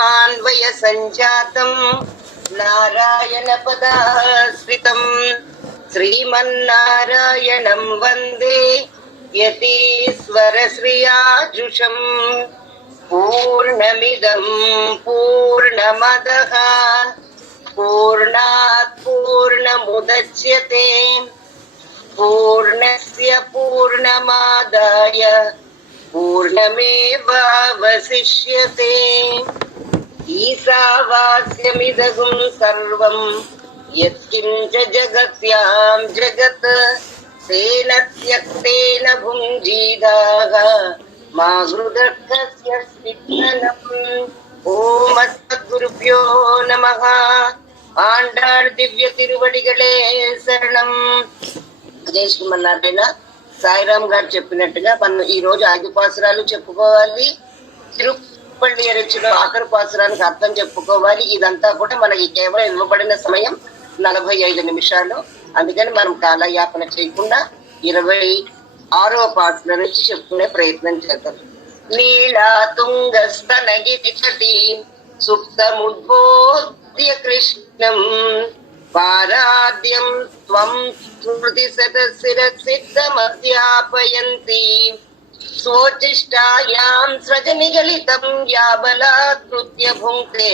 पुष्पान्वय सञ्जातं नारायण पदाश्रितं श्रीमन्नारायणं वन्दे यतीश्वर श्रियाजुषम् पूर्णमिदं पूर्णमदः पूर्णात् पूर्णमुदच्यते पूर्णस्य पूर्णमादाय पूर्णमेवावशिष्यते ईशावास्यमिदगुं सर्वं यत्किञ्च जगत्यां जगत् तेन त्यक्तेन भुञ्जीदाः मा गृदर्कस्य स्थितनम् ஓம் அஸ்மத்குருப்யோ நமஹ. ஆண்டாள் திவ்ய திருவடிகளே శరణం. జై శ్రీమన్నారాయణ. సాయిరామ్ గారు చెప్పినట్టుగా మనం ఈ రోజు 5 పాసురాలు చెప్పుకోవాలి. తిరుపల్లి ఎరచిలో ఆఖరి పాసురానికి అర్థం చెప్పుకోవాలి. ఇదంతా కూడా మనకి కేవలం ఇవ్వబడిన సమయం 45 నిమిషాలు. అందుకని మనం కాలయాపన చేయకుండా 26వ పాసుల నుంచి చెప్పుకునే ప్రయత్నం చేద్దాం. नीला तुंगस्तनगिरि तटी सुप्तमुद्बोध्य कृष्णं पाराद्यं त्वं स्मृति सदशिरसिद्धमध्यापयन्ति स्वोचिष्टायां सृजनिगलितं या बलात्कृत्य भुङ्क्ते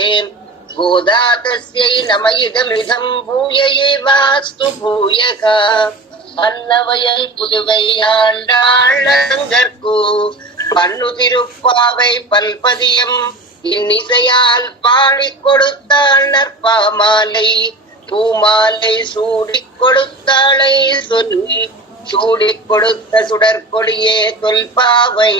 गोदा तस्यै नम इदमिदं भूय एवास्तु भूयः अन्नवयல் புதுவை ஆண்டாள் அரங்கற்கு பன்னு திருப்பாவை பல்பதியம் இன்னிசையால் பாடி கொடுத்தாள் நற்பாமாலை பூமாலை சூடி கொடுத்தாளை சொல்லி சூடி கொடுத்த சுடற்கொடியே தொல்பாவை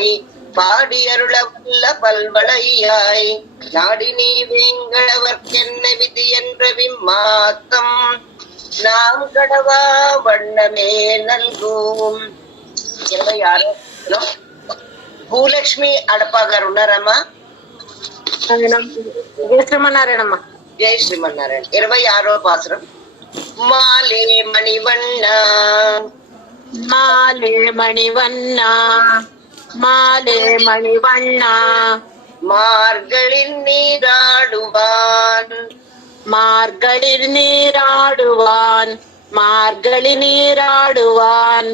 பாடி அருள வல்ல பல்வளையாய் நாடி நீ வேங்களவர்க்கென்ன விதி என்ற விம்மாத்தம் நாம் கடவா வண்ணமே நல்கும். 26 భూలక్ష్మి అడప గారు ఉన్నారమ్మా? జై శ్రీమన్నారాయణమ్మా. జై శ్రీమన్నారాయణ. 26వ పాసురం. మాలే మణివన్న మాలే మణివన్న మాలే మణివన్న మార్గళిல் நீராடுவான் மார்கழில் நீராடுவான் மார்கழி நீராடுவான்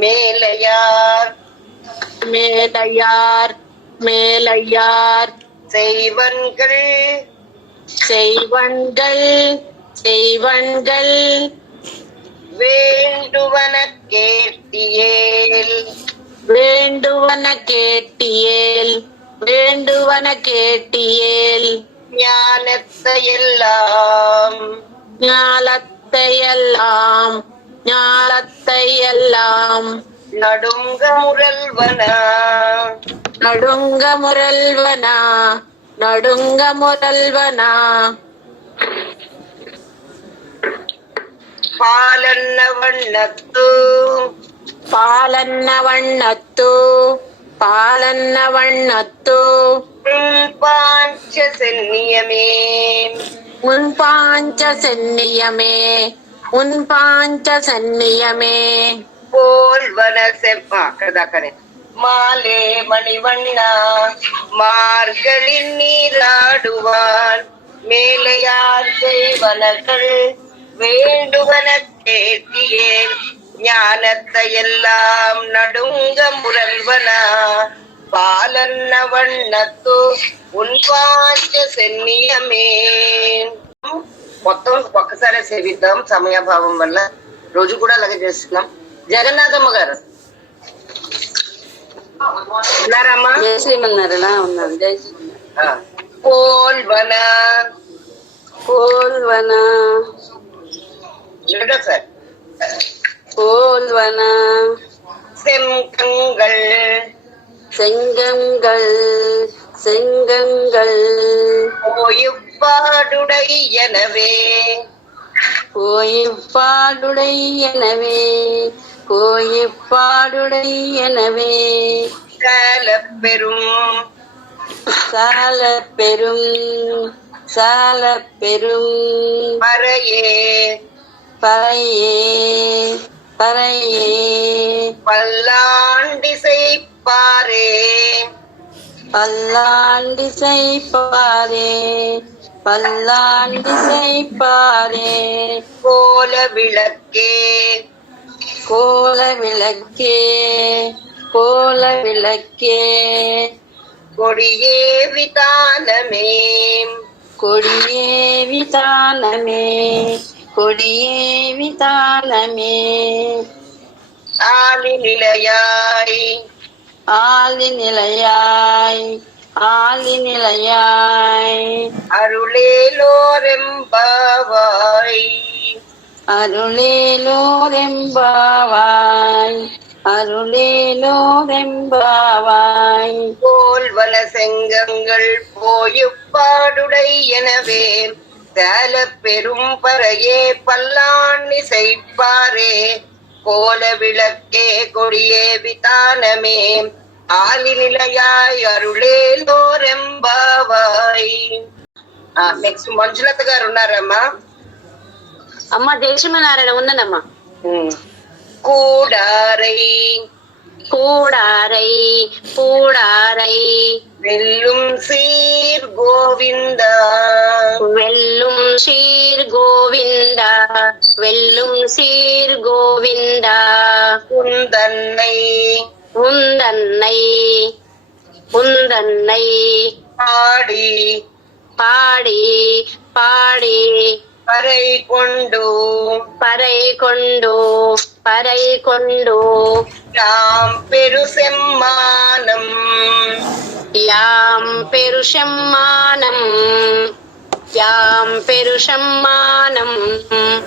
மேலையார் மேலையார் மேலையார் செய்வன்கள் செய்வன்கள் செய்வன்கள் வேண்டுவன கேட்டியேல் வேண்டுவன கேட்டியேல் வேண்டுவன கேட்டியேல் ஞானத்தையெல்லாம் ஞாலத்தையெல்லாம் ஞாலத்தையெல்லாம் நடுங்க முரல்வனா நடுங்க முரல்வனா நடுங்க முரல்வனா பாலன்ன வண்ணத்து பாலன்ன வண்ணத்து பாலன்ன வண்ணத்து பாஞ்ச சென்னியமே உன் பாஞ்ச சென்னியமே உன் பாஞ்ச சென்னியமே போல்வன செவ்வாக்கதாக்கனே மாலே மணிவண்ணா மார்களின் நீராடுவான் மேலையார் செய்வனகள் வேண்டுவன கேட்டியேன் ஞானத்தையெல்லாம் நடுங்க முரல்வனா పాలన్న వన్నత్తు ఉన్వాంచ సెన్నియమే. మొత్తం ఒక్కసారి సేవిద్దాం, సమయాభావం వల్ల రోజు కూడా అలాగే చేస్తున్నాం. జగన్నాథమ్మ గారు ఉన్నారమ్మా? జై శ్రీమన్నారాయణ ఉన్నాను. జై శ్రీమన్నారాయణ. పోల్వన పోల్వన సార్ போல்வன செங்கங்கள் செங்கங்கள் செங்கங்கள் கோயிப்பாடுடையனவே கோயிப்பாடுடையனவே கோயிப்பாடுடையனவே காலப்பெரும் சால பெரும் சால பெரும் பறையே பறையே பறையே பல்லாண்டிசை பாரே பல்லாண்டிசை பாரே பல்லாண்டிசை பாரே கோல விளக்கே கோல விளக்கே கோல விளக்கே கொடியே விதானமே கொடியே விதானமே கொடியே விதானமே ஆலி நிலையாய் ஆலி நிலையாய் ஆலி நிலையாய் அருளேலோரெம்பாவாய் அருளேலோரெம்பாவாய் அருளேலோரெம்பாவாய் போல்வல செங்கங்கள் போயுப்பாடுடை எனவே சேல பெரும் பறையே பல்லாண்ணி செய்ப்பாரே கோல விளக்கே கொடியே விதானமே ஆலி நிலையாய் అరుళేలోరెంబావాయ్. నెక్స్ట్ మంజులత గారు ఉన్నారమ్మా. అమ్మ దేశమనారాయణ ఉందనమ్మా. கூடாரை கூடாரை கூடாரை வெல்லும் சீர் கோவிந்தா வெல்லும் சீர் கோவிந்தா வெல்லும் சீர் கோவிந்தா குந்தன்னை உந்தன்னை உந்தன்னை பாடி பாடி பாடி பறை கொண்டு பறை கொண்டு பறை கொண்டு யாம் பெரு செம்மானம் யாம் பெருஷம்மானம் யாம் பெருஷம்மானம்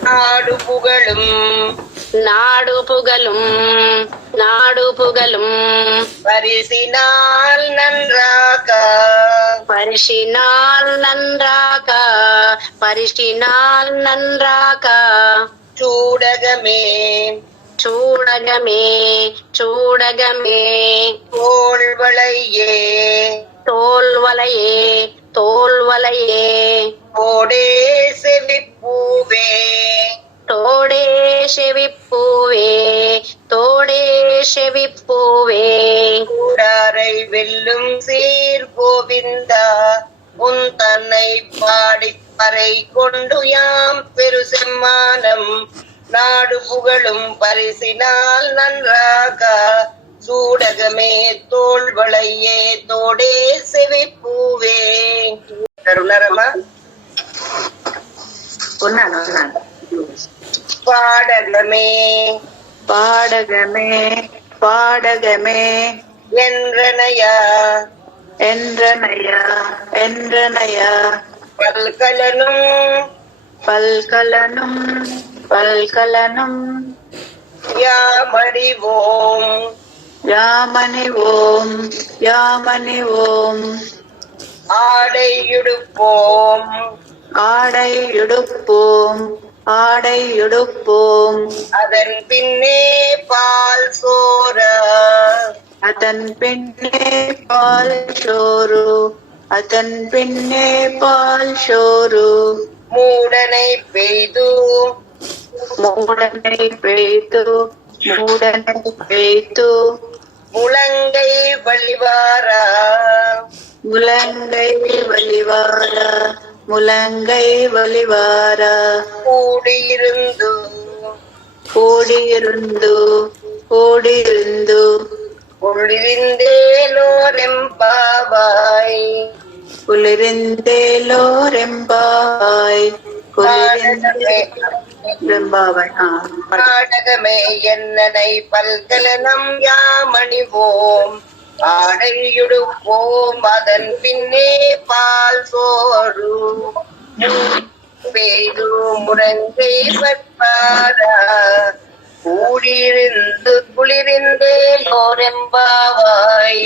நாடு புகழும் நாடு புகழும் நாடு புகழும் பரிசினால் நன்றாக பரிசினால் நன்றாக பரிசினால் நன்றாக சூடகமே சூடகமே சூடகமே தோள்வளையே தோல்வலையே தோல்வலையே ஓடே செவிப்பூவே தோடே செவிப்பூவே தோடே செவிப்பூவே கூடாரை வெல்லும் சீர் கோவிந்தா உன் தன்னை பாடி பறை கொண்டு யாம் பெரு செம்மானம் நாடு புகழும் பரிசினால் நன்றாக சூடகமே தோள்வளையே தோடே செவிப்பூவே. కరుణారమ్మా ఉన్నాను பாடகமே பாடகமே பாடகமே என்றனையா என்றனையா என்றனையா பல்கலனும் பல்கலனும் பல்கலனும் யாமறிவோம் யாமணி ஓம் யாமணி ஓம் ஆடையுடுப்போம் ஆடையுடுப்போம் ஆடையுடுப்போம் அதன் பின்னே பால் சோர அதன் பின்னே பால் சோறு அதன் பின்னே பால் சோறு மூடனை பெய்து மூடனை பெய்து மூடனை பெய்து முழங்கை வழிவாரா முழங்கை வலிவார முழங்கை வலிவார கூடியிருந்து கூடியிருந்து கூடியிருந்து குளிர்ந்தேலோரெம்பாவாய் குளிர்ந்தேலோரெம்பாய் குளிர்ந்தேலோரெம்பாவாய். நாடகமே என்னனை பல்கலனம் யாமணிவோம் ஆடையுடுப்போம் அதன் பின்னே பால் சோறு பெய்து முரங்கை பற்பாரா కూడిరిందు కుளிరిందే లోరెంబావాయ్.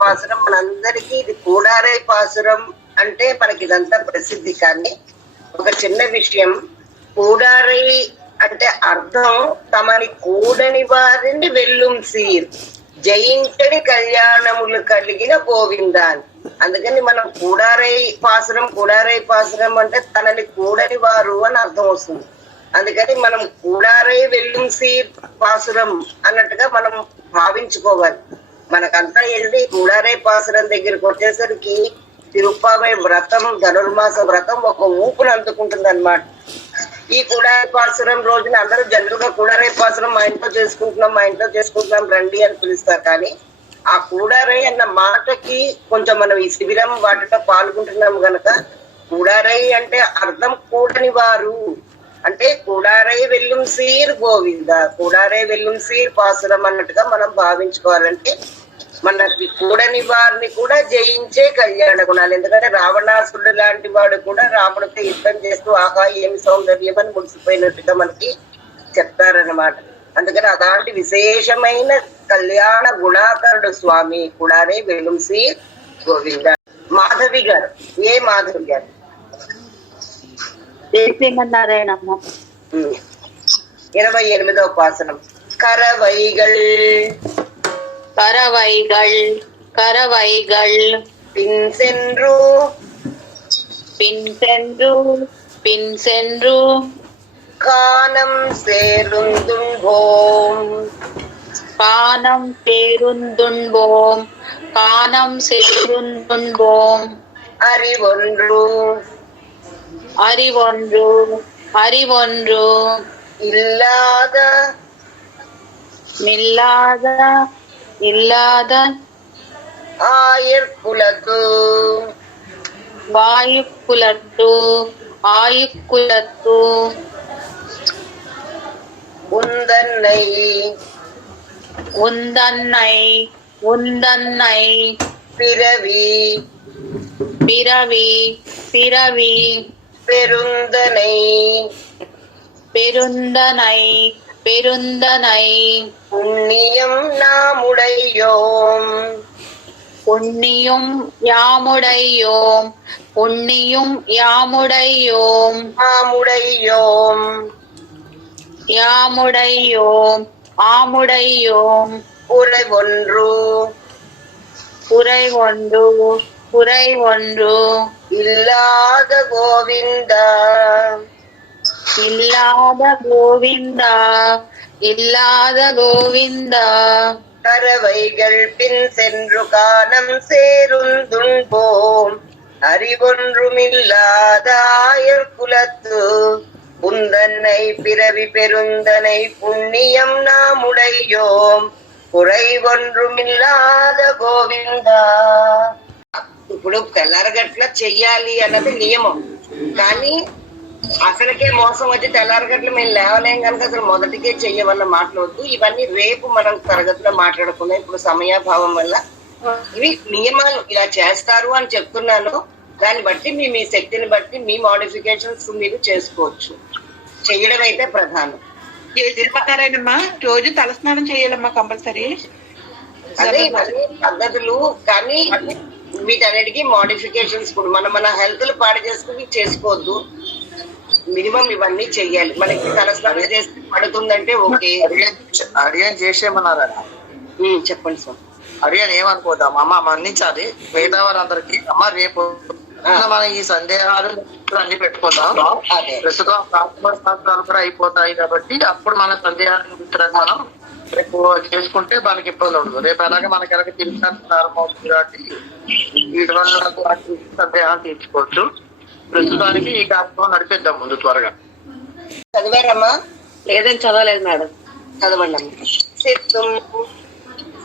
పాసురం మనందరికీ ఇది కూడారై పాసురం అంటే మనకి ఇదంతా ప్రసిద్ధి. కానీ ఒక చిన్న విషయం, కూడారై అంటే అర్థం తమని కూడని వారిని వెల్లుం సీర్ జయించని కళ్యాణములు కలిగిన గోవిందాన్. అందుకని మనం కూడారై పాసురం అంటే తనని కూడని వారు అని అర్థం వస్తుంది. అందుకని మనం కూడారై వెల్లుం సీర్ పాసురం అన్నట్టుగా మనం భావించుకోవాలి. మనకంతా వెళ్ళి కూడారే పాసురం దగ్గరికి వచ్చేసరికి తిరుప్పావై వ్రతం ధనుర్మాస వ్రతం ఒక ఊపును అందుకుంటుంది అనమాట. ఈ కూడారే పాసురం రోజున అందరూ జనరల్ గా కూడారే పాసురం మా ఇంట్లో చేసుకుంటున్నాం రండి అని పిలుస్తారు. కానీ ఆ కూడారై అన్న మాటకి కొంచెం మనం ఈ శిబిరం వాటిలో పాల్గొంటున్నాము గనక కూడారై అంటే అర్థం కూడని వారు అంటే కూడారై వెల్లుం సీర్ గోవింద, కూడారై వెల్లుం సీర్ పాసురం అన్నట్టుగా మనం భావించుకోవాలంటే మనకి కూడని వారిని కూడా జయించే కళ్యాణ గుణాలు. ఎందుకంటే రావణాసురుడు లాంటి వాడు కూడా రాముడితో యుద్ధం చేస్తూ ఆహా ఏమి సౌందర్యం అని ముడిసిపోయినట్టుగా మనకి చెప్తారనమాట. అందుకని అలాంటి విశేషమైన కళ్యాణ గుణాకరుడు స్వామి కూడారే వెల్లుం సీర్ గోవింద. మాధవి గారు, ఏ మాధవి గారు? దేశింగనారాయణమ్మ. 28వ పాసనం. కరవైగల్ கரவைகள் கரவைகள் பின் சென்று பின் சென்று பின் சென்று கானம் சேருந்துன்போம் கானம் சேருந்துன்போம் கானம் சேருந்துன்போம் அறிவொன்று அறிவொன்று அறிவொன்று இல்லாத நில்லாத இல்லாத ஆயர்குலத்து வாயுக்குலத்து ஆயுக்குலத்து உந்தன்னை உந்தன்னை உந்தன்னை பிறவி பிறவி பிறவி பெருந்தனை பெருந்தனை பெருந்தனை புண்ணியம் நாமுடையோம் புண்ணியும் யாமுடையோம் புண்ணியும் யாமுடையோம் நாமுடையோம் யாமுடையோம் ஆமுடையோம் உரை ஒன்று குறை ஒன்று குறை ஒன்று இல்லாத கோவிந்தா இல்லாத கோவிந்தா இல்லாத கோவிந்தா கரவைகள் பின் சென்று கானம் சேருந்துன்போம் அறிவொன்றுமில்லாத ஆயர் குலத்து உந்தன்னை பிறவி பெருந்தனை புண்ணியம் நாமுடையோம் குறை ஒன்றுమిల్లాద గోవిందా. ఇప్పుడు తెల్లారగట్ల చెయ్యాలి అన్నది నియమం. కానీ అసలుకే మోసం వచ్చి తెల్లారగట్లు మేము లేవలేం కనుక అసలు మొదటికే చెయ్యమన్న మాట్లాడద్దు. ఇవన్నీ రేపు మనం తరగతిలో మాట్లాడుకున్నాం. ఇప్పుడు సమయాభావం వల్ల ఇవి నియమాలు ఇలా చేస్తారు అని చెప్తున్నాను. దాన్ని బట్టి మీ శక్తిని బట్టి మీ మోడిఫికేషన్స్ మీరు చేసుకోవచ్చు. చెయ్యడం అయితే ప్రధానం. తిరుపతారాయణమ్మా రోజు తలస్నానం చేయాలమ్మా కంపల్సరీ. అదే ఇవన్నీ పద్ధతులు. కానీ వీటన్నిటికీ మోడిఫికేషన్స్ కూడా మన హెల్త్ పాడు చేసుకుని చేసుకోవద్దు. మినిమం ఇవన్నీ చెయ్యాలి. మనకి తలస్నానం చేస్తే పడుతుందంటే ఓకే. అడియన్ చేసేమన్నారా? చెప్పండి సార్. అడియన్ ఏమనుకోదాం అమ్మ మన్నించాలి మిగతా వారందరికి. అమ్మ రేపు మనం ఈ సందేహాలు అన్ని పెట్టుకుందాం. ప్రస్తుతం శాస్త్రాలు కూడా అయిపోతాయి కాబట్టి అప్పుడు మన సందేహాలను మనం రేపు చేసుకుంటే మనకి ఇబ్బంది ఉండదు. రేపు అలాగే మనకి ఎలాగ తిరిగి ప్రారంభమవుతుంది కాబట్టి వీటి వల్ల సందేహాలు తీర్చుకోవచ్చు. ప్రస్తుతానికి ఈ కార్యక్రమం నడిపిద్దాం ముందు త్వరగా. చదివారమ్మా? లేదని చదవలేదు మేడం. చదవండి అమ్మ. సిత్తం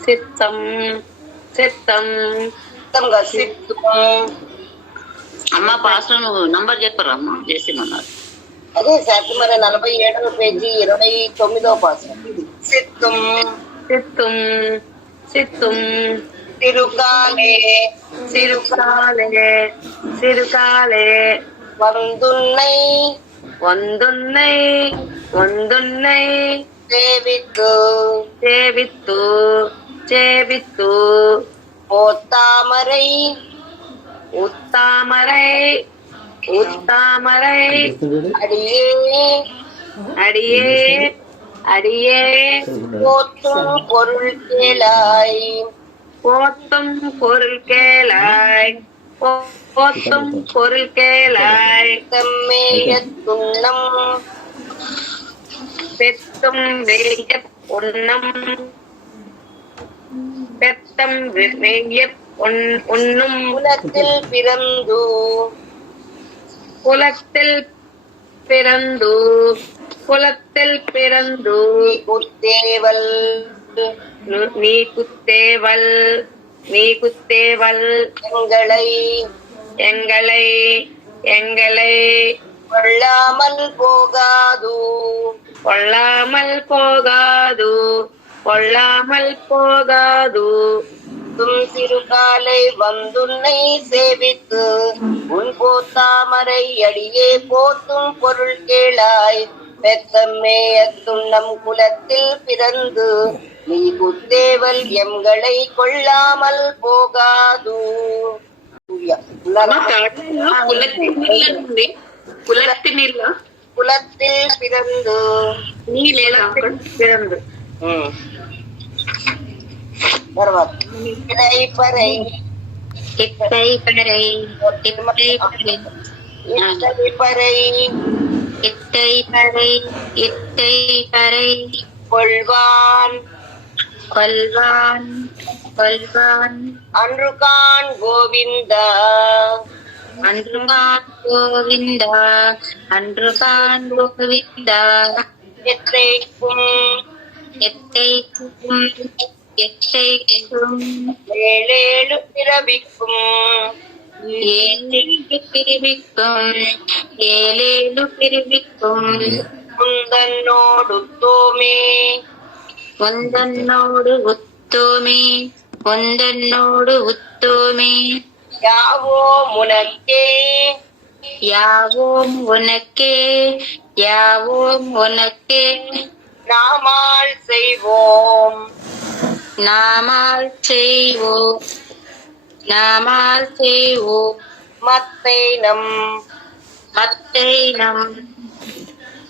సిత్తం సిత్తం సిత్తం. అమ్మ పాస్టర్ నంబర్ చెప్పారు అమ్మ చేసేమన్నారు. అదే శాతం మరి 47వ పేజీ 29వ పాసం. సిత్తం సిత్తం సిత్తం తిరుకాలే సిరుకాలే సిరుకాలే వందున్నై వందున్నై వందున్నై సేవిత్తు సేవిత్తు సేవిత్తు ఓత్తామరై உத்தாமரை உத்தாமரை அடியே அடியே அடியே போத்தும் பொருள் கேளாய் போத்தும் பொருள் கேளாய் போத்தும் பொருள் கேளாய் தம்மேயத்துன்னம் பெத்தும் வேய பொன்னம் பெத்தம் வெய்ய உண்ணும் குலத்தில் பிறந்து குலத்தில் பிறந்து குலத்தில் பிறந்து குத்தேவல் நீ குத்தேவல் எங்களை எங்களை எங்களை கொள்ளாமல் போகாது கொள்ளாமல் போகாது கொள்ளாமல் போகாது தும் சிறுகாலை வந்துன்னை சேவித்து உன் போத்தாமரை அடியே போத்தும் பொருள் கேளாய் பெத்தம்மே அத்தும் நம் குலத்தில் பிறந்து நீ குத்தேவல் எங்களை கொள்ளாமல் போகாது. కులత్తినిల్ల குலத்தில் பிறந்து నీ లేదా பிறந்து తర్వాత பறை ఎత్తై పరై ఎత్తై పరై பறை ఎత్తై పరై ఎత్తై పరై கொள்வான் కొల్వాన్ కొల్వాన్ அன்றுகான் கோவிந்தா அன்றுகான் கோவிந்தா அன்றுகான் கோவிந்தா எத்தைக்கும் எத்தைக்கும் எத்தைக்கும் ஏழேழு பிறவிக்கும் ஏழேழு பிரிவிக்கும் ஏழேழு பிரிவிக்கும் முந்தன்னோடு தோமே ஒந்தன்னோடு உத்தோமே ஒந்தன்னோடு உத்தோமே யாவோ முனக்கே யாவோம் உனக்கே யாவோம் உனக்கே நாமால் செய்வோம் நாமால் செய்வோம் நாமால் செய்வோம் மத்தை நம் மத்தை நம்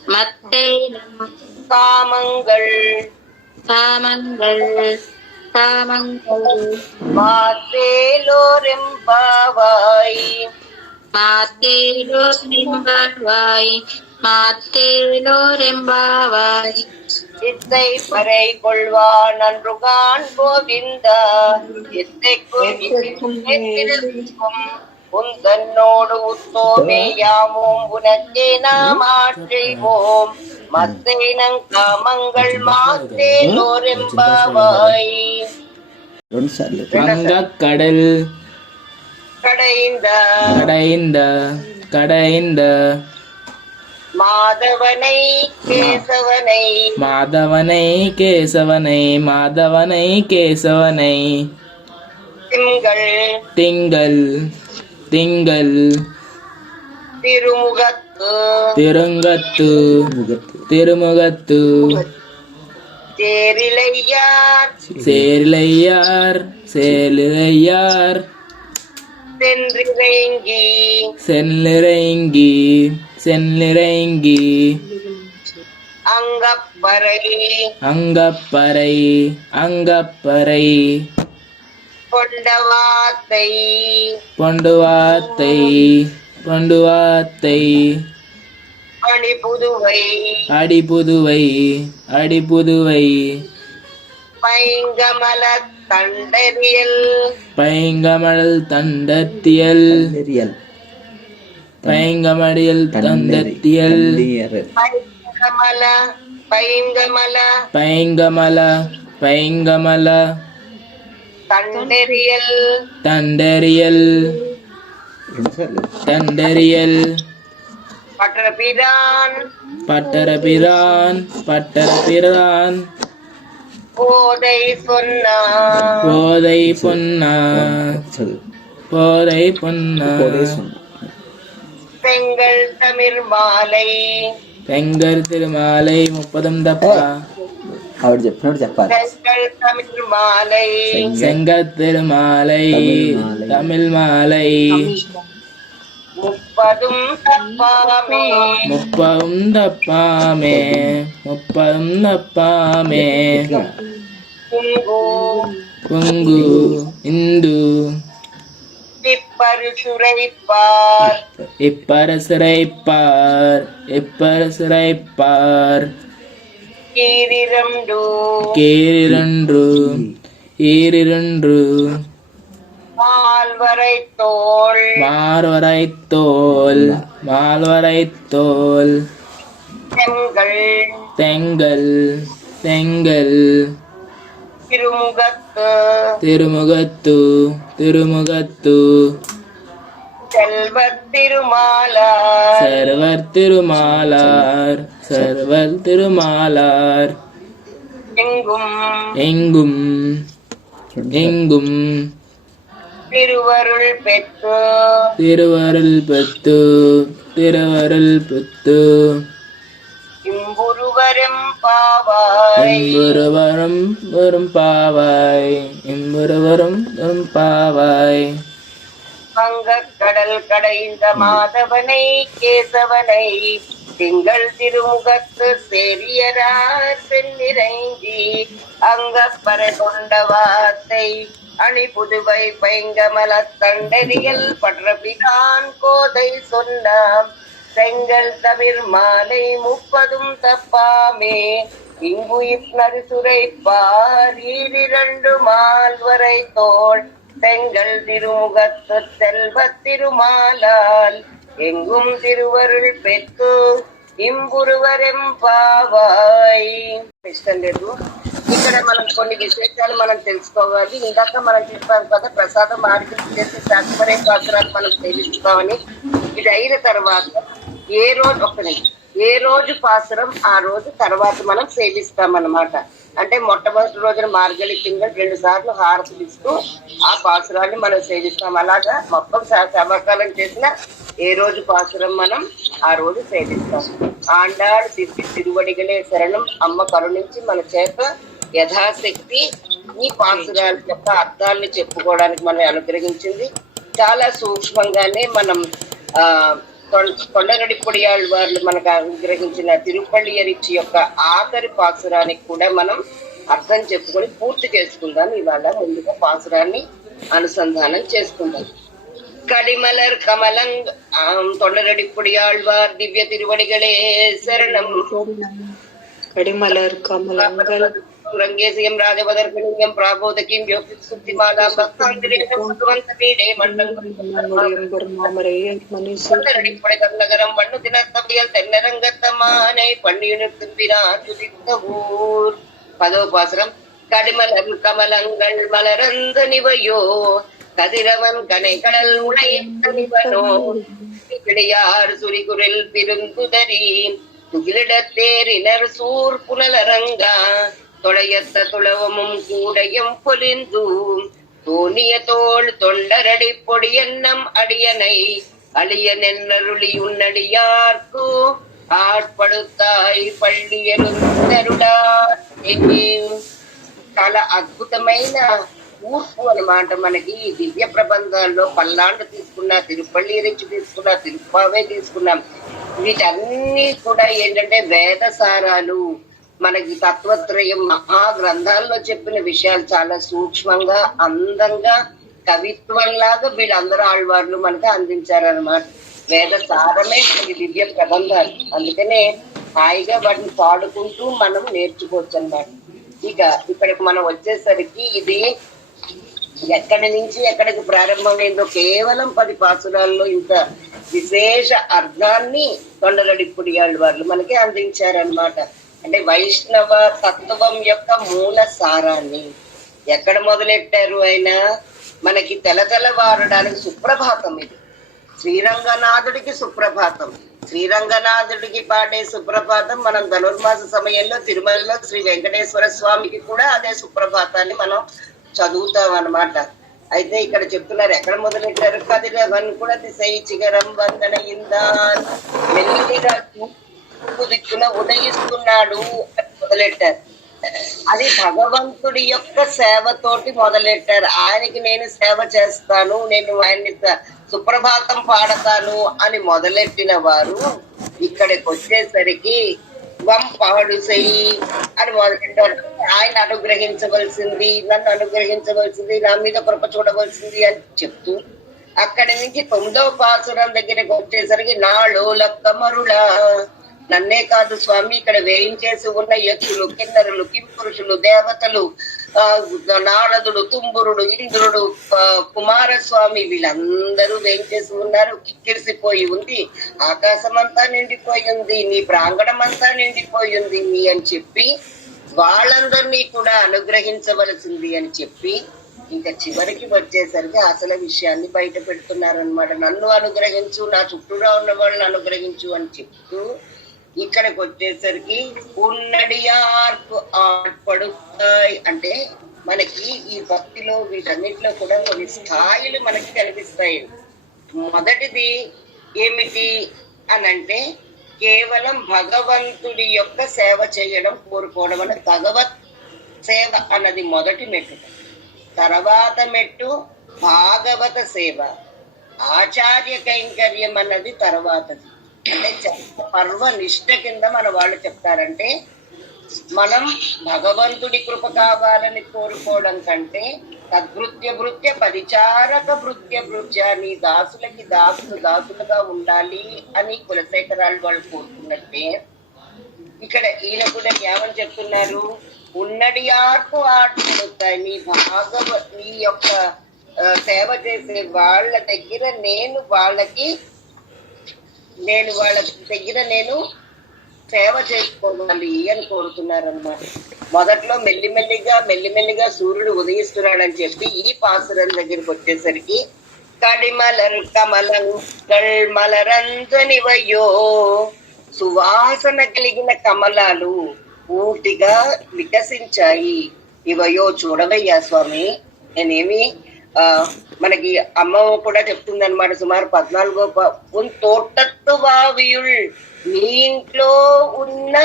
மத்தை நம் காமங்கள் காமங்கள் காமங்கள் மாத்தேலோரெம்பாவாய் மாத்தேலோரெம்பாவாய் மாத்தேலோரெம்பாவாய் இத்தை பறை கொள்வான் அன்றுகான் கோவிந்தா எத்தைக்கும் உந்தன்னோடு உத்தோமே யாமோம் உனக்கே நாம் ஆற்றிவோம் மத்தை நங்காமங்கள் மாத்தேலோரெம்பாவாய் வங்கக்கடல் கடைந்த கடைந்த கடைந்த மாதவனை கேசவனை மாதவனை கேசவனை மாதவனை கேசவனை திங்கள் திங்கள் திங்கள் திருமுகத்து திருங்கத்து திருமுகத்து தேரிலையார் சேரிலையார் சேரிலையார் சென்றிறங்கி சென்னிறங்கி சென்னிறங்கி அங்கப்பறை அங்கப்பறை அங்கப்பறை கொண்டவாத்தை பொண்டுவாத்தை பொண்டுவாத்தை அணிபுதுவை அடிபுதுவை அடிபுதுவை பைங்கமல தண்டரியல் பைங்கமழல் தண்டத்தியல் பைங்கமடியல் தண்டத்தியல் பைங்கமல பைங்கமல பைங்கமல பைங்கமல தண்டரியல் தண்டரியல் தண்டரியல் பட்டபிரான் பட்டரபிரான் பட்டரபிரான் போதை சொன்னா போதை பொன்னா போதை பொன்னா செங்கல் தமிழ் மாலை பெங்கர் திருமாலை 30 தப்பா ఆవిడ చెప్పినట్టు చెప్పాలి. செங்கல் தமிழ் மாலை செங்கத் திருமாலை தமிழ் மாலை முப்பதும் தப்பாமே முப்பதும் தப்பாமே முப்பதும் தப்பாமே குங்கு குங்கு இந்து இப்பரிசுரைப்பார் இப்பரசுரைப்பார் இப்பரசுரைப்பார் கீரிரண்டு கீரிரண்டு ஈரிரொன்று மால்வரைத்தோள் மார்வரைத்தோல் மால்வரைத்தோல் செங்கல் தெங்கல் தெங்கல் திருமுகத்து திருமுகத்து திருமுகத்து செல்வத் திருமாலார் சர்வர் திருமாலார் சர்வர் திருமாலார் எங்கும் எங்கும் எங்கும் திருவருள் பெற்று திருவருள் பெத்து திருவருள் பெத்து இம்புருவரும் பாவாய் இம்புருவரும் வரும் பாவாய் இம்புருவரும் வரும் பாவாய் வங்கக் கடல் கடைந்த மாதவனை கேசவனை திங்கள் திருமுகத்து சேரியரார் சென்னிறைஞ்சி அங்கப்பறை கொண்ட வார்த்தை அணி புதுவை பைங்கமலத் தண்டரியல் பற்றபிரான் கோதை சொன்னாம் செங்கல் தவிர் மாலை 30 தப்பாமே இங்குயிர் நரிசுரைப்பார் ஈரிரண்டு மால்வரை தோள் செங்கல் திருமுகத்து செல்வத் திருமாலால் எங்கும் திருவருள் பெற்று ఇంబురువరెంపావాయ్. ఇష్టం లేదు. ఇక్కడ మనం కొన్ని విశేషాలు మనం తెలుసుకోవాలి. ఇందాక మనం చెప్పాం కదా, ప్రసాదం ఆర్డర్ చేసి శాస్త్రపరే పాత్రాలు మనం సేవిస్తామని. ఇది అయిన తర్వాత ఏ రోజు పాసురం ఆ రోజు తర్వాత మనం సేవిస్తామన్నమాట. అంటే మొట్టమొదటి రోజున మార్గళి పింగళ 2 సార్లు హారతులు ఇస్తూ ఆ పాసురాన్ని మనం సేవిస్తాం. అలాగా మొత్తం సమకాలం చేసిన ఏ రోజు పాసురం మనం ఆ రోజు సేవిస్తాం. ఆండాళ్ సిద్ధి తిరువడిగలే శరణం అమ్మ కరుణించి మన చేత యథాశక్తి ఈ పాసురాల యొక్క అర్థాలని చెప్పుకోవడానికి మనం అనుగ్రహించింది. చాలా సూక్ష్మంగానే మనం కొండగడిపొడియాళ్ళ వాళ్ళు మనకు అనుగ్రహించిన తిరుపళ్ళియరిచి యొక్క ఆఖరి పాసురానికి కూడా మనం అర్థం చెప్పుకొని పూర్తి చేసుకుందాం. ఇవాళ ముందుగా పాసురాన్ని అనుసంధానం చేసుకుందాం. కడిమలర్ కమలంగ్ తొండరడిపొడియాళ్వార్ దివ్య తిరువడిగలే శరణం. கடிமலர் கமலங்கள் రంగేశయం రాజవదర్శనీయం ప్రాబోధకీం యోగిసుద్ధిమాలాం భక్తాంజలిం భగవంతపీడే మండలం మన్ను తినత్తవియల్ తెన్నరంగత్తమానై పండియును తింపిరాజుదిత్తవూర్. 10వ పాసురం. కడిమలర్ కమలంగల్ మలరందనివయో கதிரவன் கனை கடல் உடையவனோ பிடியார் சுரிகுரில் பிருந்துதரி துகிலிடத்தேரினர் சூர் புனலரங்கா தொடையத்த துளவமும் கூடையும் பொலிந்து தோணிய தோள் தொண்டரடி பொடியன்னம் அடியனை அழியனென்னருளி உன்னடியார்க்கு ఆడ్పడుతాయి పళ్ళియరుందరుడా. చాలా అద్భుతమైన కూర్పు అన్నమాట. మనకి ఈ దివ్య ప్రబంధాల్లో పల్లాండు తీసుకున్నా, తిరుపల్లి రించి తీసుకున్నా, తిరుప్పావే తీసుకున్నాం. వీటన్ని కూడా ఏంటంటే వేద సారాలు. మనకి తత్వత్రయం మహా గ్రంథాల్లో చెప్పిన విషయాలు చాలా సూక్ష్మంగా, అందంగా, కవిత్వంలాగా వీళ్ళందరూ ఆళ్వార్లు మనకు అందించారనమాట. వేద సారమే మనకి దివ్య ప్రబంధాలు. అందుకనే హాయిగా వాటిని పాడుకుంటూ మనం నేర్చుకోవచ్చు అన్నమాట. ఇక ఇక్కడికి మనం వచ్చేసరికి ఇది ఎక్కడి నుంచి ఎక్కడికి ప్రారంభమైందో కేవలం 10 పాసురాల్లో ఇంత విశేష అర్థాన్ని తొండరడిపొడియాళ్ళ వాళ్ళు మనకి అందించారనమాట. అంటే వైష్ణవ తత్వం యొక్క మూల సారాన్ని ఎక్కడ మొదలెట్టారు ఆయన? మనకి తెలతెలవారడానికి సుప్రభాతం. ఇది శ్రీరంగనాథుడికి సుప్రభాతం. శ్రీరంగనాథుడికి పాడే సుప్రభాతం మనం ధనుర్మాస సమయంలో తిరుమలలో శ్రీ వెంకటేశ్వర స్వామికి కూడా అదే సుప్రభాతాన్ని మనం చదువుతాం అన్నమాట. అయితే ఇక్కడ చెప్తున్నారు ఎక్కడ మొదలెట్టారు. కదిరవన్ కూడా దిశై చిగరం వందన ఇందాన్ మెల్లిగా దిక్కున ఉదయిస్తున్నాడు అని మొదలెట్టారు. అది భగవంతుడి యొక్క సేవతోటి మొదలెట్టారు. ఆయనకి నేను సేవ చేస్తాను, నేను ఆయన్ని సుప్రభాతం పాడతాను అని మొదలెట్టిన వారు ఇక్కడికి వచ్చేసరికి వంపాడు చెయ్యి అని మొదలెట్టారు. ఆయన అనుగ్రహించవలసింది, నన్ను అనుగ్రహించవలసింది, నా మీద కృప చూడవలసింది అని చెప్తూ అక్కడి నుంచి 9వ పాసురం దగ్గరికి వచ్చేసరికి నాలో లక్క మరుళ నన్నే కాదు స్వామి, ఇక్కడ వేయించేసి ఉన్న యక్షులు, కిన్నరులు, కింపురుషులు, దేవతలు, నారదుడు, తుంబురుడు, ఇంద్రుడు, కుమారస్వామి వీళ్ళందరూ వేయించేసి ఉన్నారు. కిక్కిరిసిపోయి ఉంది, ఆకాశం అంతా నిండిపోయి ఉంది, నీ ప్రాంగణం అంతా నిండిపోయి ఉంది అని చెప్పి వాళ్ళందరినీ కూడా అనుగ్రహించవలసింది అని చెప్పి ఇంకా చివరికి వచ్చేసరికి అసలు విషయాన్ని బయట పెడుతున్నారనమాట. నన్ను అనుగ్రహించు, నా చుట్టూరా ఉన్న వాళ్ళని అనుగ్రహించు అని చెప్తూ ఇక్కడికి వచ్చేసరికి ఉన్నడియార్పు ఆర్పడుతాయి అంటే మనకి ఈ భక్తిలో వీటన్నిటిలో కూడా కొన్ని స్థాయిలు మనకి కనిపిస్తాయి. మొదటిది ఏమిటి అనంటే కేవలం భగవంతుడి యొక్క సేవ చేయడం కోరుకోవడం అని. భగవత్ సేవ అన్నది మొదటి మెట్టు. తర్వాత మెట్టు భాగవత సేవ, ఆచార్య కైంకర్యం అన్నది తర్వాతది. అంటే పర్వ నిష్ఠ కింద మన వాళ్ళు చెప్తారంటే మనం భగవంతుడి కృప కావాలని కోరుకోవడం కంటే తద్భృత్య భృత్య పరిచారక భృత్య భృత్య నీ దాసులకి దాసులుగా ఉండాలి అని కులశేఖరాలు వాళ్ళు కోరుకున్నట్టే ఇక్కడ ఈయన కూడా ఏమని చెప్తున్నారు, ఉన్నడి ఆర్పు ఆడుతాయి నీ నీ యొక్క సేవ చేసే వాళ్ళ దగ్గర నేను సేవ చేసుకోవాలి అని కోరుతున్నారు అన్నమాట. మొదట్లో మెల్లిమెల్లిగా సూర్యుడు ఉదయిస్తున్నాడని చెప్పి ఈ పాసురం దగ్గరికి వచ్చేసరికి కడిమలర్ కమలంగల్ మలరంజనివయ్యో, సువాసన కలిగిన కమలాలు పూర్తిగా వికసించాయి. ఇవయో చూడవయ్యా స్వామి. నేనేమి మనకి అమ్మ కూడా చెప్తుంది అనమాట. సుమారు 14 తోటత్తు వావియుల్, మీ ఇంట్లో ఉన్న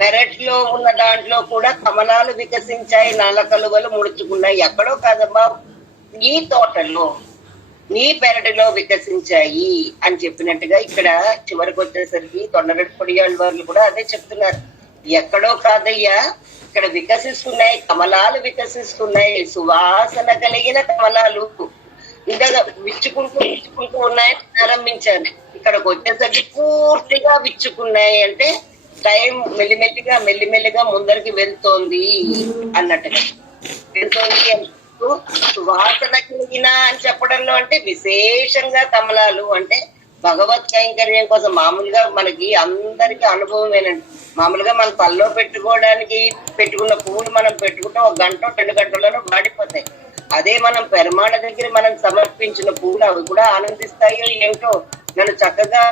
పెరట్లో ఉన్న దాంట్లో కూడా కమలాలు వికసించాయి, నల్ల కలువలు ముడుచుకున్నాయి. ఎక్కడో కాదమ్మా, ఈ తోటలో నీ పెరటిలో వికసించాయి అని చెప్పినట్టుగా ఇక్కడ చివరికి వచ్చేసరికి తొండరెడ్డి పొడియాళ్ళ వాళ్ళు కూడా అదే చెప్తున్నారు. ఎక్కడో కాదయ్యా, ఇక్కడ వికసిస్తున్నాయి, కమలాలు వికసిస్తున్నాయి, సువాసన కలిగిన కమలాలు ఇంకా విచ్చుకుంటూ ఉన్నాయని ప్రారంభించాను. ఇక్కడికి వచ్చేసరికి పూర్తిగా విచ్చుకున్నాయి అంటే టైం మెల్లిమెల్లిగా ముందరికి వెళ్తోంది అన్నట్టుగా. వెళ్తోంది సువాసన కలిగిన అని చెప్పడంలో అంటే విశేషంగా కమలాలు అంటే భగవత్ కైంకర్యం కోసం. మామూలుగా మనకి అందరికి అనుభవమేనండి. మామూలుగా మనం తల్లో పెట్టుకున్న పువ్వులు మనం పెట్టుకుంటే 1 గంట 2 గంటలలో వాడిపోతాయి. అదే మనం పెరుమాళ దగ్గర మనం సమర్పించిన పువ్వులు అవి కూడా ఆనందిస్తాయో ఏమిటో, నన్ను చక్కగా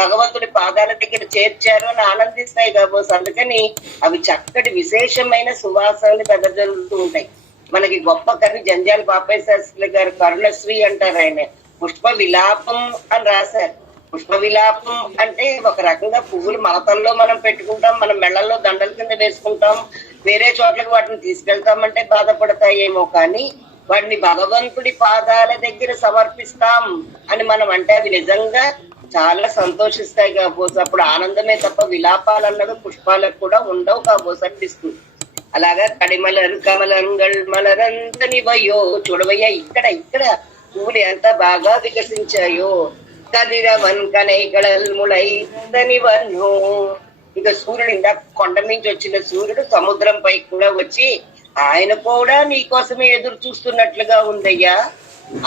భగవంతుడి పాదాల దగ్గర చేర్చారు అని ఆనందిస్తాయి కాబోసు. అందుకని అవి చక్కటి విశేషమైన సువాసనలు వెదజల్లుతూ ఉంటాయి. మనకి గొప్ప కవి జంజాల బాపయ్య శాస్త్రి గారు కరుణశ్రీ అంటారు. ఆయన పుష్ప విలాపం అని రాశారు. పుష్ప విలాపం అంటే ఒక రకంగా పువ్వులు మలతల్లో మనం పెట్టుకుంటాం, మనం మెళ్ళల్లో దండల కింద వేసుకుంటాం, వేరే చోట్లకి వాటిని తీసుకెళ్తామంటే బాధపడతాయేమో, కానీ వాటిని భగవంతుడి పాదాల దగ్గర సమర్పిస్తాం అని మనం అంటే అవి నిజంగా చాలా సంతోషిస్తాయి కాబోసు. అప్పుడు ఆనందమే తప్ప విలాపాలన్నవి పుష్పాలకు కూడా ఉండవు కాబోసు అనిపిస్తుంది. అలాగా కడిమలరు కమలంగల్ మలరంతనివయో, చూడవయ్యా ఇక్కడ పువ్వులు ఎంత బాగా వికసించాయో. కదిరవన్ కనైగళల్ ముళైతనివన్నో, ఇక సూర్యుడు ఇందాక కొండ నుంచి వచ్చిన సూర్యుడు సముద్రం పై కూడా వచ్చి ఆయన కూడా నీకోసమే ఎదురు చూస్తున్నట్లుగా ఉందయ్యా.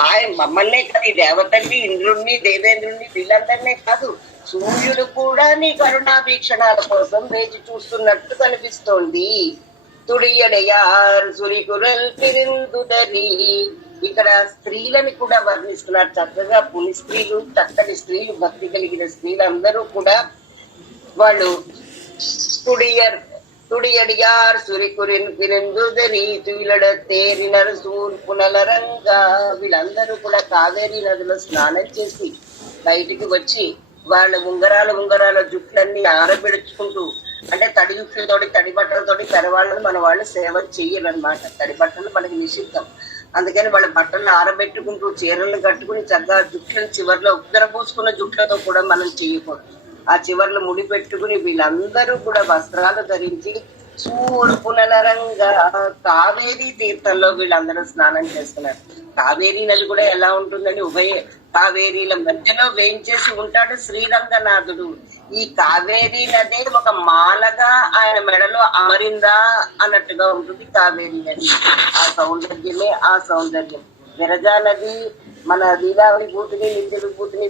ఆయన మమ్మల్నే కాదు, ఈ దేవతల్ని, ఇంద్రుణ్ణి, దేవేంద్రుణ్ణి వీళ్ళందరినీ కాదు, సూర్యుడు కూడా నీ కరుణా వీక్షణాల కోసం వేచి చూస్తున్నట్టు కనిపిస్తోంది. తుడియడయార్ సురికురల్ పిరిందుదరి, ఇక్కడ స్త్రీలని కూడా వర్ణిస్తున్నారు చక్కగా. పులి స్త్రీలు, చక్కటి స్త్రీలు, భక్తి కలిగిన స్త్రీలు అందరూ కూడా వాళ్ళు తుడియడియార్ సురికురిన్ పిరిందుదరి తుయిలడ తేరినరు సూర్పునలరంగా, వీళ్ళందరూ కూడా కావేరీ నదిలో స్నానం చేసి బయటికి వచ్చి వాళ్ళ ఉంగరాల జుట్లన్నీ ఆరబెడుచుకుంటూ, అంటే తడి జుట్లతోటి తడి బట్టలతోటి పెరవాళ్ళని మన వాళ్ళు సేవ చెయ్యరనమాట. తడి బట్టలు మనకి నిషిద్ధం. అందుకని వాళ్ళ బట్టలను ఆరబెట్టుకుంటూ చీరలను కట్టుకుని చక్కగా జుట్లను చివర్లో ఉద్దరపోసుకున్న జుట్లతో కూడా మనం చేయకూడదు. ఆ చివర్లు ముడి పెట్టుకుని వీళ్ళందరూ కూడా వస్త్రాలు ధరించి సూర్పునలరంగా కావేరీ తీర్థంలో వీళ్ళందరూ స్నానం చేస్తున్నారు. కావేరీ నది కూడా ఎలా ఉంటుందని కావేరీల మధ్యలో వేయించేసి ఉంటాడు శ్రీరంగనాథుడు. ఈ కావేరీ నదే ఒక మాలగా ఆయన మెడలో అమరిందా అన్నట్టుగా ఉంటుంది కావేరీ నది. ఆ సౌందర్యమే ఆ సౌందర్యం. విరజా నది మన లీలా విభూతిని నిత్య విభూతిని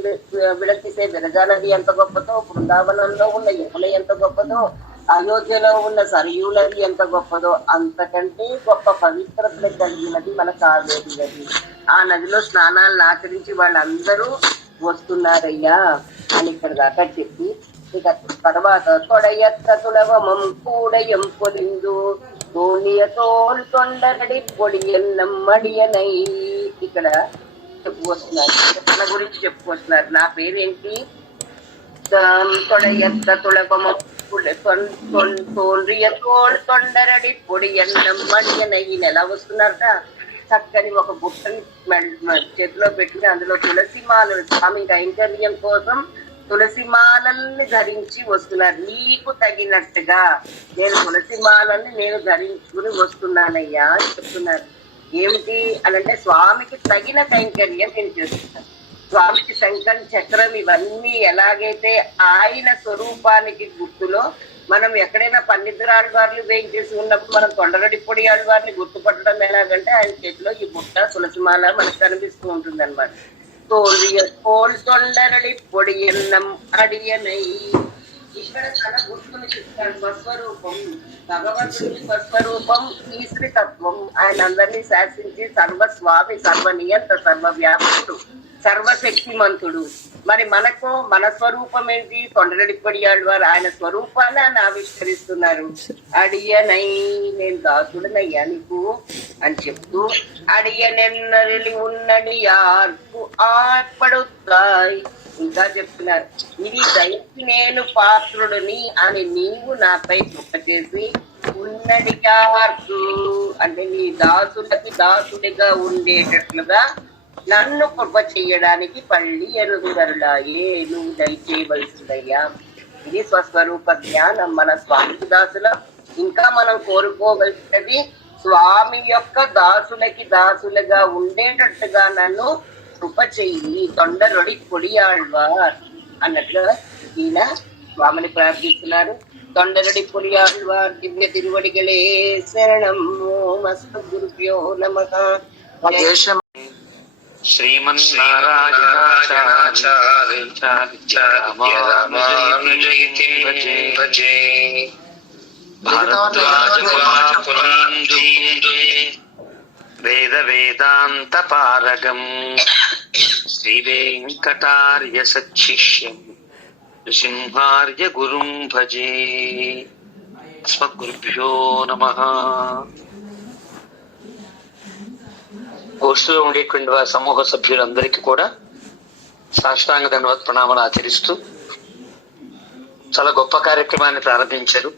విడతీసే విరజా నది ఎంత గొప్పదో, బృందావనంలో ఉన్న యమున ఎంత గొప్పదో, అయోధ్యలో ఉన్న సరయూ నది ఎంత గొప్పదో, అంతకంటే గొప్ప పవిత్రత కలిగినది మన కావేరీ నది. ఆ నదిలో స్నానాలను ఆచరించి వాళ్ళందరూ వస్తున్నారయ్యా అని ఇక్కడ దాకా చెప్పి ఇక తర్వాత తొడయత్త తులవమం కూడయం పొలిందు తోనియ తోల్ తొండరడి పొడియన్నం మడియనై ఇక్కడ చెప్పుకొస్తున్నారు. తన గురించి చెప్పుకొస్తున్నారు. నా పేరేంటి? తొడయత్త తులవమం తోన్రియ తోల్ తొండరడి పొడియన్నం మడియనై ఎలా వస్తున్నారట? చక్కని ఒక బుట్టని చేతిలో పెట్టుకుని అందులో తులసి మాలలు, స్వామి కైంకర్యం కోసం తులసి మాలల్ని ధరించి వస్తున్నారు. నీకు తగినట్టుగా నేను తులసి మాలల్ని నేను ధరించుకుని వస్తున్నానయ్యా అని చెప్తున్నారు. ఏమిటి అనంటే స్వామికి తగిన కైంకర్యం నేను చేస్తున్నాను. స్వామికి శంఖం చక్రం ఇవన్నీ ఎలాగైతే ఆయన స్వరూపానికి గుర్తులో మనం ఎక్కడైనా పన్నిద్దరాళ్ళ వారిని వేయించేసి ఉన్నప్పుడు మనం తొండరడి పొడి ఆడవారిని గుర్తుపట్టడం ఎలాగంటే ఆయన చేతిలో ఈ బుట్ట తులసిమాల మనకు కనిపిస్తూ ఉంటుంది అనమాట. తొండరడి పొడి ఎన్నం అడియనై ఇక్కడ తన గుర్తుని చెప్తాడు. స్వస్వరూపం భగవంతుడి స్వస్వరూపం ఈశ్వరితత్వం. ఆయన అందరినీ శాసించి సర్వస్వామి, సర్వనియంత, సర్వవ్యాపకుడు, సర్వశక్తిమంతుడు. మరి మనకు మన స్వరూపం ఏంటి? తొండరడిపడియాడు వారు ఆయన స్వరూపాన్ని ఆవిష్కరిస్తున్నారు. అడియనై నేను దాసుడనయ్యా నీకు అని చెప్తూ అడియనెన్నరిలి ఉన్నది యార్కు ఆర్పడుతాయి ఇంకా చెప్తున్నారు. ఇది దయకి నేను పాత్రుడిని అని నీవు నాపై కృప చేసి ఉన్నది యార్కు అంటే నీ దాసులకి దాసుడిగా ఉండేటట్లుగా నన్ను కృప చెయ్యడానికి పళ్ళి ఎరుగరులాయే నువ్వు దయచేయవలసిందయ్యా. ఇది స్వస్వరూప జ్ఞానం. మన స్వామికి దాసుల ఇంకా మనం కోరుకోవలసినది స్వామి యొక్క దాసులకి దాసులుగా ఉండేటట్టుగా నన్ను కృప చెయ్యి. తొండరొడి పొడియాళ్వార్ అన్నట్లుగా ఈయన స్వామిని ప్రార్థిస్తున్నారు. తొండరడి పొడియాళ్వార్ దివ్య తిరువడిగలే శరణం. మస్తు గురుభ్యో నమః. వేద వేదాంత పారగం శ్రీ వెంకటార్య సచ్చిష్యం నృసింహార్య గురుం భజే. అస్మద్గురుభ్యో నమః. గోష్ఠిలో ఉండేటువంటి వారి సమూహ సభ్యులందరికీ కూడా సాష్టాంగ ధన్యవాద ప్రణామాలు ఆచరిస్తూ చాలా గొప్ప కార్యక్రమాన్ని ప్రారంభించారు.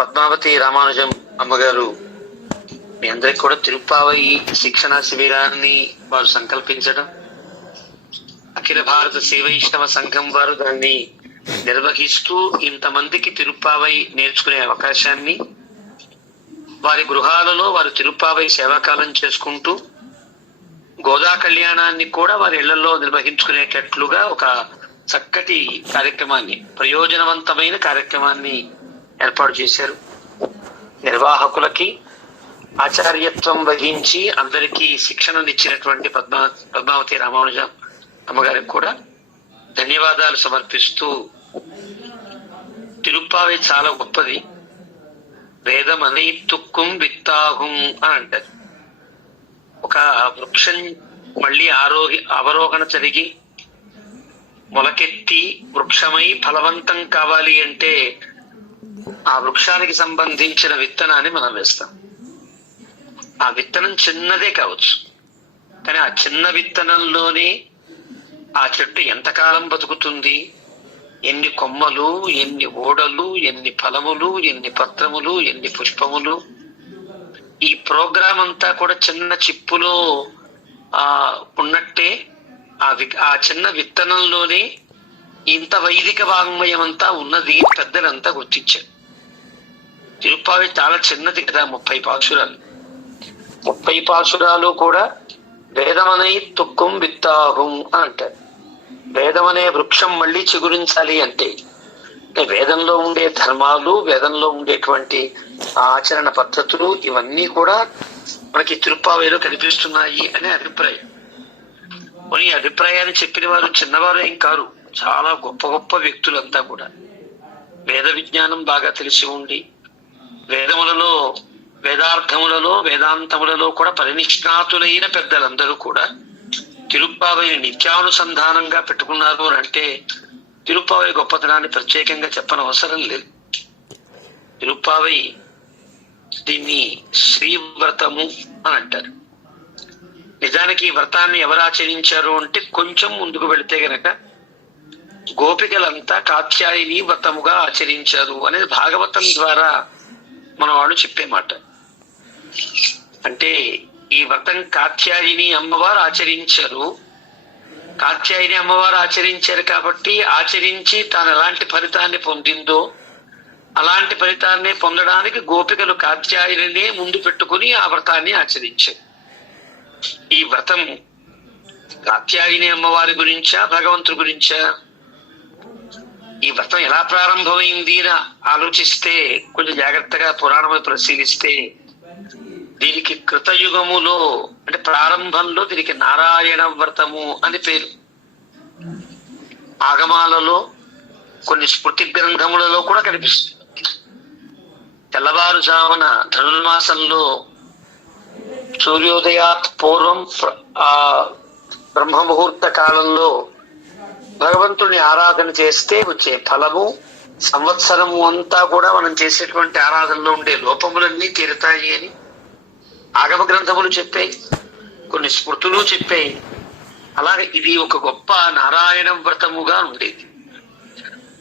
పద్మావతి రామానుజం అమ్మగారు మీ అందరికి కూడా తిరుప్పావై శిక్షణ శిబిరాన్ని వారు సంకల్పించడం, అఖిల భారత శ్రీవైష్ణవ సంఘం వారు దాన్ని నిర్వహిస్తూ ఇంతమందికి తిరుప్పావై నేర్చుకునే అవకాశాన్ని వారి గృహాలలో వారు తిరుప్పావై సేవాకాలం చేసుకుంటూ గోదా కళ్యాణాన్ని కూడా వారి ఇళ్లలో నిర్వహించుకునేటట్లుగా ఒక చక్కటి కార్యక్రమాన్ని, ప్రయోజనవంతమైన కార్యక్రమాన్ని ఏర్పాటు చేశారు. నిర్వాహకులకి ఆచార్యత్వం వహించి అందరికీ శిక్షణనిచ్చినటువంటి పద్మావతి రామానుజ అమ్మగారికి కూడా ధన్యవాదాలు సమర్పిస్తూ, తిరుప్పావై చాలా గొప్పది. వేదం అనైతుక్కుం విత్తాహుం అని అంటారు. ఒక వృక్షం మళ్ళీ అవరోహణ జరిగి మొలకెత్తి వృక్షమై ఫలవంతం కావాలి అంటే ఆ వృక్షానికి సంబంధించిన విత్తనాన్ని మనం వేస్తాం. ఆ విత్తనం చిన్నదే కావచ్చు, కానీ ఆ చిన్న విత్తనంలోనే ఆ చెట్టు ఎంతకాలం బతుకుతుంది, ఎన్ని కొమ్మలు, ఎన్ని ఓడలు, ఎన్ని ఫలములు, ఎన్ని పత్రములు, ఎన్ని పుష్పములు, ఈ ప్రోగ్రాం అంతా కూడా చిన్న చిప్పులో ఉన్నట్టే ఆ చిన్న విత్తనంలోనే ఇంత వైదిక వాంగ్మయం అంతా ఉన్నది పెద్దలంతా గుర్తించారు. తిరుప్పావై చాలా చిన్నది కదా, 30 పాశురాలు. 30 పాశురాలు కూడా వేదమనై తుక్కుం విత్తాహుం అని అంటారు. వేదం అనే వృక్షం మళ్ళీ చిగురించాలి అంటే వేదంలో ఉండే ధర్మాలు, వేదంలో ఉండేటువంటి ఆచరణ పద్ధతులు ఇవన్నీ కూడా మనకి తిరుప్పావైలో కనిపిస్తున్నాయి అనే అభిప్రాయం. ఈ అభిప్రాయాన్ని చెప్పిన వారు చిన్నవారు ఏం కారు, చాలా గొప్ప గొప్ప వ్యక్తులంతా కూడా వేద విజ్ఞానం బాగా తెలిసి ఉండి వేదములలో, వేదార్థములలో, వేదాంతములలో కూడా పరినిష్ణాతులైన పెద్దలందరూ కూడా తిరుప్పావైని నిత్యానుసంధానంగా పెట్టుకున్నారు అని అంటే తిరుప్పావై గొప్పతనాన్ని ప్రత్యేకంగా చెప్పనవసరం లేదు. తిరుప్పావై దీన్ని శ్రీవ్రతము అని అంటారు. నిజానికి ఈ వ్రతాన్ని ఎవరు ఆచరించారు అంటే కొంచెం ముందుకు వెళితే గనక గోపికలంతా కాత్యాయని వ్రతముగా ఆచరించారు అనేది భాగవతం ద్వారా మన వాళ్ళు చెప్పే మాట. అంటే ఈ వ్రతం కాత్యాయని అమ్మవారు ఆచరించారు. కాత్యాయని అమ్మవారు ఆచరించారు కాబట్టి ఆచరించి తాను ఎలాంటి ఫలితాన్ని పొందిందో అలాంటి ఫలితాన్ని పొందడానికి గోపికలు కాత్యాయనినే ముందు పెట్టుకుని ఆ వ్రతాన్ని ఆచరించారు. ఈ వ్రతం కాత్యాయని అమ్మవారి గురించా, భగవంతుడి గురించా? ఈ వ్రతం ఎలా ప్రారంభమైంది అని ఆలోచిస్తే, కొంచెం జాగ్రత్తగా పురాణము పరిశీలిస్తే దీనికి కృతయుగములో అంటే ప్రారంభంలో దీనికి నారాయణ వ్రతము అని పేరు. ఆగమాలలో కొన్ని స్మృతి గ్రంథములలో కూడా కనిపిస్తుంది. తెల్లవారుజామున ధనుర్మాసంలో సూర్యోదయాత్ పూర్వం ఆ బ్రహ్మ ముహూర్త కాలంలో భగవంతుడిని ఆరాధన చేస్తే వచ్చే ఫలము సంవత్సరము అంతా కూడా మనం చేసేటువంటి ఆరాధనలో ఉండే లోపములన్నీ తీరుతాయి అని ఆగమ గ్రంథములు చెప్పాయి, కొన్ని స్మృతులు చెప్పాయి. అలాగే ఇది ఒక గొప్ప నారాయణ వ్రతముగా ఉండేది.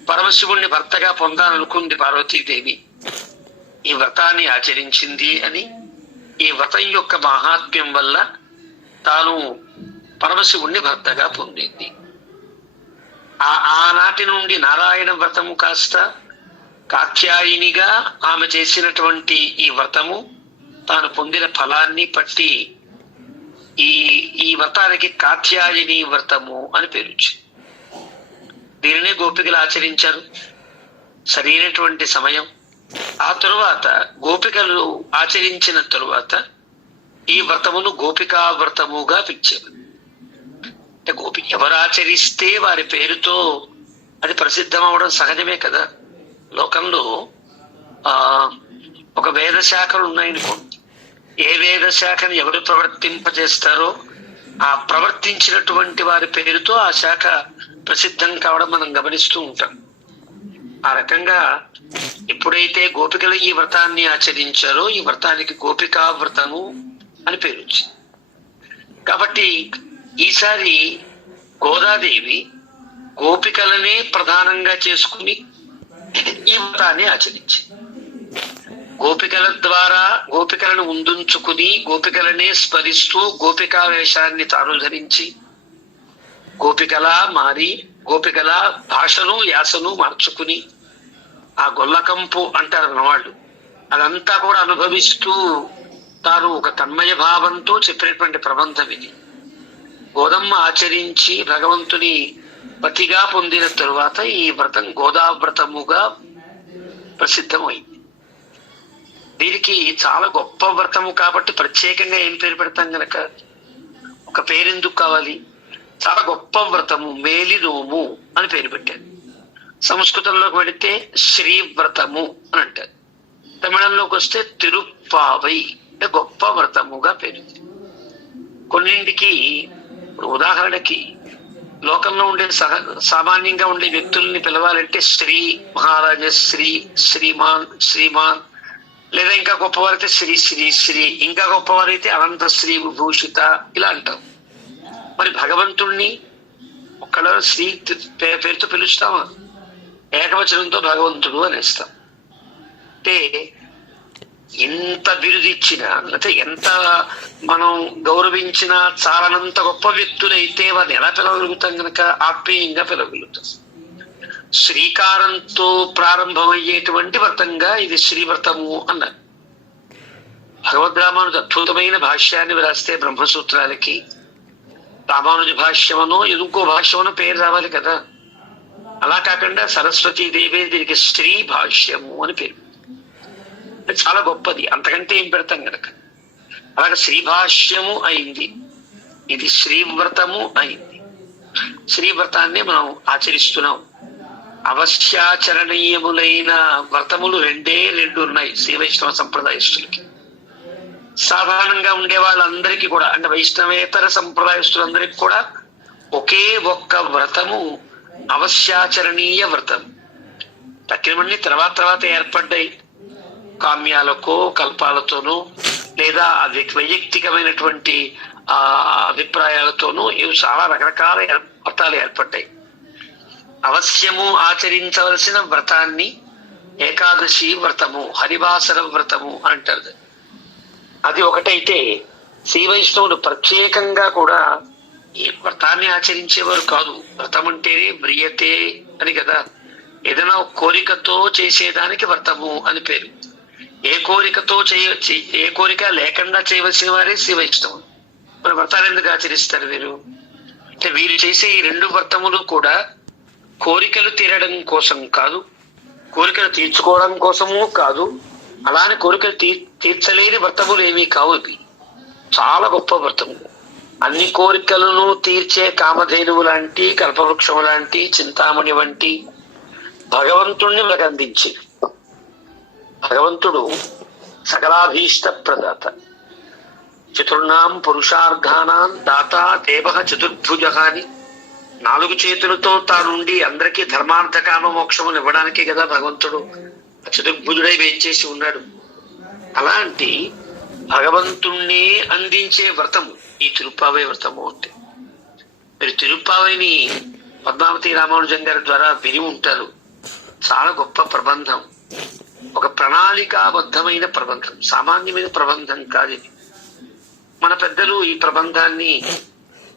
పరమశివుణ్ణి భర్తగా పొందాలనుకుంది పార్వతీదేవి, ఈ వ్రతాన్ని ఆచరించింది అని, ఈ వ్రతం యొక్క మహాత్మ్యం వల్ల తాను పరమశివుణ్ణి భర్తగా పొందింది. ఆనాటి నుండి నారాయణ వ్రతము కాస్త కాత్యాయినిగా ఆమె చేసినటువంటి ఈ వ్రతము తాను పొందిన ఫలాన్ని బట్టి ఈ వ్రతానికి కాత్యాయని వ్రతము అని పేరు వచ్చింది. దీనినే గోపికలు ఆచరించారు సరైనటువంటి సమయం. ఆ తరువాత గోపికలు ఆచరించిన తరువాత ఈ వ్రతమును గోపికా వ్రతముగా పిలిచారు. అంటే గోపిక ఎవరు ఆచరిస్తే వారి పేరుతో అది ప్రసిద్ధం అవడం సహజమే కదా. లోకంలో ఒక వేద శాఖలు ఉన్నాయనుకోండి, ఏ వేద శాఖను ఎవరు ప్రవర్తింపజేస్తారో ఆ ప్రవర్తించినటువంటి వారి పేరుతో ఆ శాఖ ప్రసిద్ధం కావడం మనం గమనిస్తూ ఉంటాం. ఆ రకంగా ఎప్పుడైతే గోపికలు ఈ వ్రతాన్ని ఆచరించారో ఈ వ్రతానికి గోపికా వ్రతము అని పేరు వచ్చింది. కాబట్టి ఈసారి గోదాదేవి గోపికలనే ప్రధానంగా చేసుకుని ఈ వ్రతాన్ని ఆచరించింది. గోపికల ద్వారా గోపికలను ముందుంచుకుని గోపికలనే స్మరిస్తూ గోపికా వేషాన్ని తాను ధరించి గోపికలా మారి గోపికల భాషను యాసను మార్చుకుని ఆ గొల్లకంపు అంటారు అన్నవాళ్ళు అదంతా కూడా అనుభవిస్తూ తాను ఒక తన్మయ భావంతో చెప్పినటువంటి ప్రబంధం ఇది. గోదమ్మ ఆచరించి భగవంతుని పతిగా పొందిన తరువాత ఈ వ్రతం గోదావ్రతముగా ప్రసిద్ధమైంది. దీనికి చాలా గొప్ప వ్రతము కాబట్టి ప్రత్యేకంగా ఏం పేరు పెడతాం గనక ఒక పేరెందుకు కావాలి? చాలా గొప్ప వ్రతము, మేలి నోము అని పేరు పెట్టారు. సంస్కృతంలోకి వెళితే శ్రీవ్రతము అని అంటారు. తమిళంలోకి వస్తే తిరుప్పావై అంటే గొప్ప వ్రతముగా పేరు. కొన్నింటికి ఉదాహరణకి లోకంలో ఉండే సామాన్యంగా ఉండే వ్యక్తుల్ని పిలవాలంటే శ్రీ, మహారాజశ్రీ, శ్రీమాన్, శ్రీమాన్, లేదా ఇంకా గొప్పవారైతే శ్రీ శ్రీ శ్రీ, ఇంకా గొప్పవారైతే అనంత శ్రీ విభూషిత ఇలా అంటాం. మరి భగవంతుణ్ణి ఒక్కడ శ్రీ పేరుతో పిలుస్తామా? ఏకవచనంతో భగవంతుడు అనేస్తాం. అంటే ఎంత బిరుదిచ్చినా లేకపోతే ఎంత మనం గౌరవించినా చాలనంత గొప్ప వ్యక్తులైతే వారిని ఎలా పిలవగలుగుతాం కనుక ఆత్మీయంగా పిలవగలుగుతాం. శ్రీకారంతో ప్రారంభమయ్యేటువంటి వ్రతంగా ఇది శ్రీవ్రతము అన్నారు. భగవద్రామానుజు అద్భుతమైన భాష్యాన్ని వ్రాస్తే బ్రహ్మసూత్రాలకి రామానుజ భాష్యమనో ఇంకో భాష్యమనో పేరు రావాలి కదా. అలా కాకుండా సరస్వతీదేవి దీనికి స్త్రీ భాష్యము అని పేరు. అది చాలా గొప్పది, అంతకంటే ఏం పెడతాం కనుక. అలాగే శ్రీ భాష్యము అయింది, ఇది శ్రీవ్రతము అయింది. శ్రీవ్రతాన్ని మనం ఆచరిస్తున్నాం. అవశ్యాచరణీయములైన వ్రతములు రెండు ఉన్నాయి శ్రీ వైష్ణవ సంప్రదాయస్తులకి. సాధారణంగా ఉండే వాళ్ళందరికీ కూడా, అంటే వైష్ణవేతర సంప్రదాయస్తులందరికీ కూడా ఒకే ఒక్క వ్రతము అవశ్యాచరణీయ వ్రతం. తక్కినవన్నీ తర్వాత ఏర్పడ్డాయి, కామ్యాలకో కల్పాలతోనూ లేదా వైయక్తికమైనటువంటి అభిప్రాయాలతోనూ ఇవి చాలా రకరకాల వ్రతాలు ఏర్పడ్డాయి. అవశ్యము ఆచరించవలసిన వ్రతాన్ని ఏకాదశి వ్రతము, హరివాసర వ్రతము అంటారు. అది ఒకటైతే శ్రీ వైష్ణవులు ప్రత్యేకంగా కూడా ఈ వ్రతాన్ని ఆచరించేవారు కాదు. వ్రతం అంటేనే వ్రియతే అని కదా. ఏదైనా కోరికతో చేసేదానికి వ్రతము అని పేరు. ఏ కోరిక లేకుండా చేయవలసిన వారే శ్రీ వైష్ణవులు. మరి వ్రతాలు ఎందుకు ఆచరిస్తారు వీరు అంటే, వీరు చేసే ఈ రెండు వ్రతములు కూడా కోరికలు తీరడం కోసం కాదు, కోరికలు తీర్చుకోవడం కోసము కాదు, అలానే కోరికలు తీర్చలేని వ్రతములు ఏమీ కావు. ఇవి చాలా గొప్ప వ్రతములు. అన్ని కోరికలను తీర్చే కామధేనువు లాంటి, కల్పవృక్షము లాంటి, చింతామణి వంటి భగవంతుణ్ణి మనకు అందించి, భగవంతుడు సకలాభీష్ట ప్రదాత, చతుర్ణాం పురుషార్థానాం దాత దేవ చతుర్భుజ అని 4 చేతులతో తానుండి అందరికీ ధర్మార్థ కామ మోక్షములు ఇవ్వడానికే కదా భగవంతుడు చతుర్భుజుడై వేంచేసి ఉన్నాడు. అలాంటి భగవంతుణ్ణి అందించే వ్రతము ఈ తిరుప్పావై వ్రతము అంటే. మీరు తిరుప్పావైని పద్మావతి రామానుజం గారి ద్వారా విని ఉంటారు. చాలా గొప్ప ప్రబంధం, ఒక ప్రణాళికాబద్ధమైన ప్రబంధం, సామాన్యమైన ప్రబంధం కాదు ఇది. మన పెద్దలు ఈ ప్రబంధాన్ని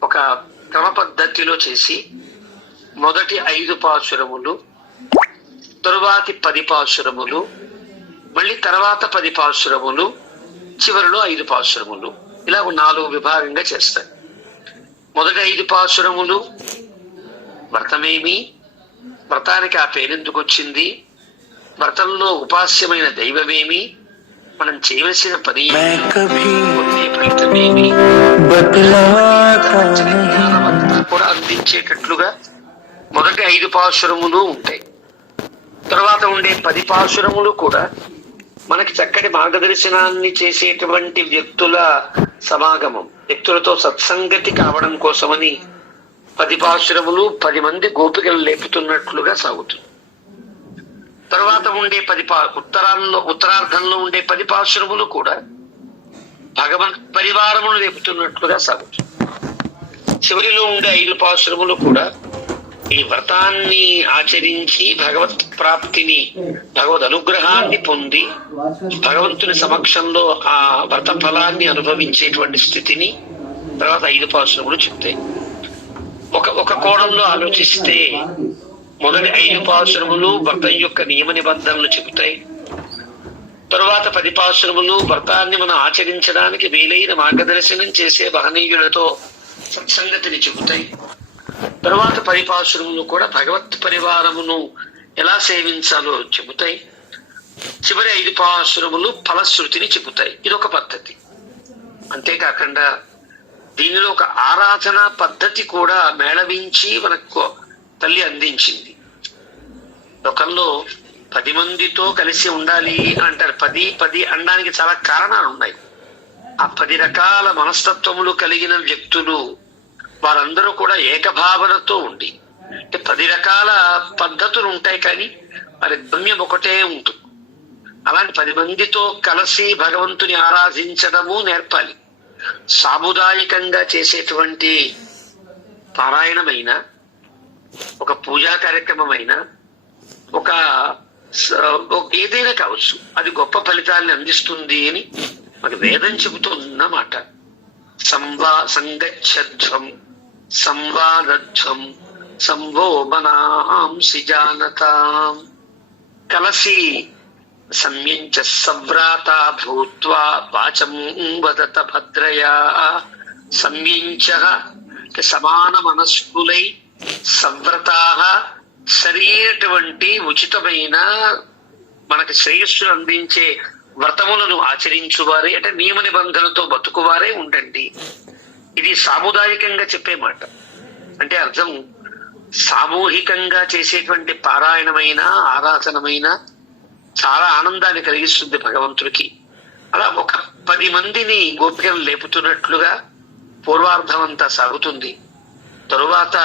ఒక క్రమ పద్ధతిలో చేసి మొదటి 5 పాశురములు, తరువాతి 10 పాశురములు, మళ్ళీ తర్వాత 10 పాశురములు, చివరిలో 5 పాశురములు, ఇలా 4 విభాగంగా చేస్తారు. మొదటి 5 పాశురములు వ్రతమేమి, వ్రతానికి ఆ పేరెందుకు వచ్చింది, వ్రతంలో ఉపాస్యమైన దైవమేమి, మనం చేయవలసిన పని ఫలితమేమి కూడా అందించేటట్లుగా మొదటి 5 పాశురములు ఉంటాయి. తర్వాత ఉండే 10 పాశురములు కూడా మనకి చక్కటి మార్గదర్శనాన్ని చేసేటువంటి వ్యక్తుల సమాగమం, వ్యక్తులతో సత్సంగతి కావడం కోసమని 10 పాశురములు 10 మంది గోపికలు లేపుతున్నట్లుగా సాగుతుంది. తర్వాత ఉండే ఉత్తరార్ధంలో ఉండే 10 పాశురములు కూడా భగవన్ పరివారమును లేపుతున్నట్లుగా సాగుతుంది. చివరిలో ఉండే 5 పాశురములు కూడా ఈ వ్రతాన్ని ఆచరించి భగవత్ ప్రాప్తిని, భగవద్ అనుగ్రహాన్ని పొంది భగవంతుని సమక్షంలో ఆ వ్రత ఫలాన్ని అనుభవించేటువంటి స్థితిని తర్వాత 5 పాశురములు చెప్తాయి. ఒక కోణంలో ఆలోచిస్తే మొదటి 5 పాశురములు వ్రతం యొక్క నియమ నిబంధనలు చెబుతాయి. తరువాత 10 పాశురములు వ్రతాన్ని మనం ఆచరించడానికి వీలైన మార్గదర్శనం చేసే మహనీయులతో సత్సంగతిని చెబుతాయి. తరువాత 10 పాశురములు కూడా భగవత్ పరివారమును ఎలా సేవించాలో చెబుతాయి. చివరి 5 పాశురములు ఫలశ్రుతిని చెబుతాయి. ఇదొక పద్ధతి. అంతేకాకుండా దీనిలో ఒక ఆరాధన పద్ధతి కూడా మేళవించి మనకు తల్లి అందించింది. లోకంలో 10 మందితో కలిసి ఉండాలి అంటారు. 10 అనడానికి చాలా కారణాలు ఉన్నాయి. ఆ 10 రకాల మనస్తత్వములు కలిగిన వ్యక్తులు వారందరూ కూడా ఏకభావనతో ఉండి, అంటే 10 రకాల పద్ధతులు ఉంటాయి కానీ వారి గమ్యం ఒకటే ఉంటుంది. అలాంటి 10 మందితో కలిసి భగవంతుని ఆరాధించడము నేర్పాలి. సాముదాయికంగా చేసేటువంటి పారాయణమైన, ఒక పూజా కార్యక్రమమైన, ఒక ఏదైనా కావచ్చు, అది గొప్ప ఫలితాన్ని అందిస్తుంది అని మన వేదం చెబుతున్నమాట. సంగచ్చధ్వం సంవాదధ్వం సంవోమనాంసి జానతాం కలసి సంయంచ సవ్రాత భూత్వా వాచం వదత భద్రయా సంయంచ సమాన మనస్కులై సంవ్రతాహ సరైనటువంటి ఉచితమైన మనకి శ్రేయస్సును అందించే వ్రతములను ఆచరించువారే, అంటే నియమ నిబంధనలతో బతుకువారే ఉండండి. ఇది సాముదాయికంగా చెప్పే మాట. అంటే అర్థం సామూహికంగా చేసేటువంటి పారాయణమైన ఆరాధనమైన చాలా ఆనందాన్ని కలిగిస్తుంది భగవంతుడికి. అలా ఒక 10 మందిని గోపికలు లేపుతున్నట్లుగా పూర్వార్ధం అంతా సాగుతుంది. తరువాత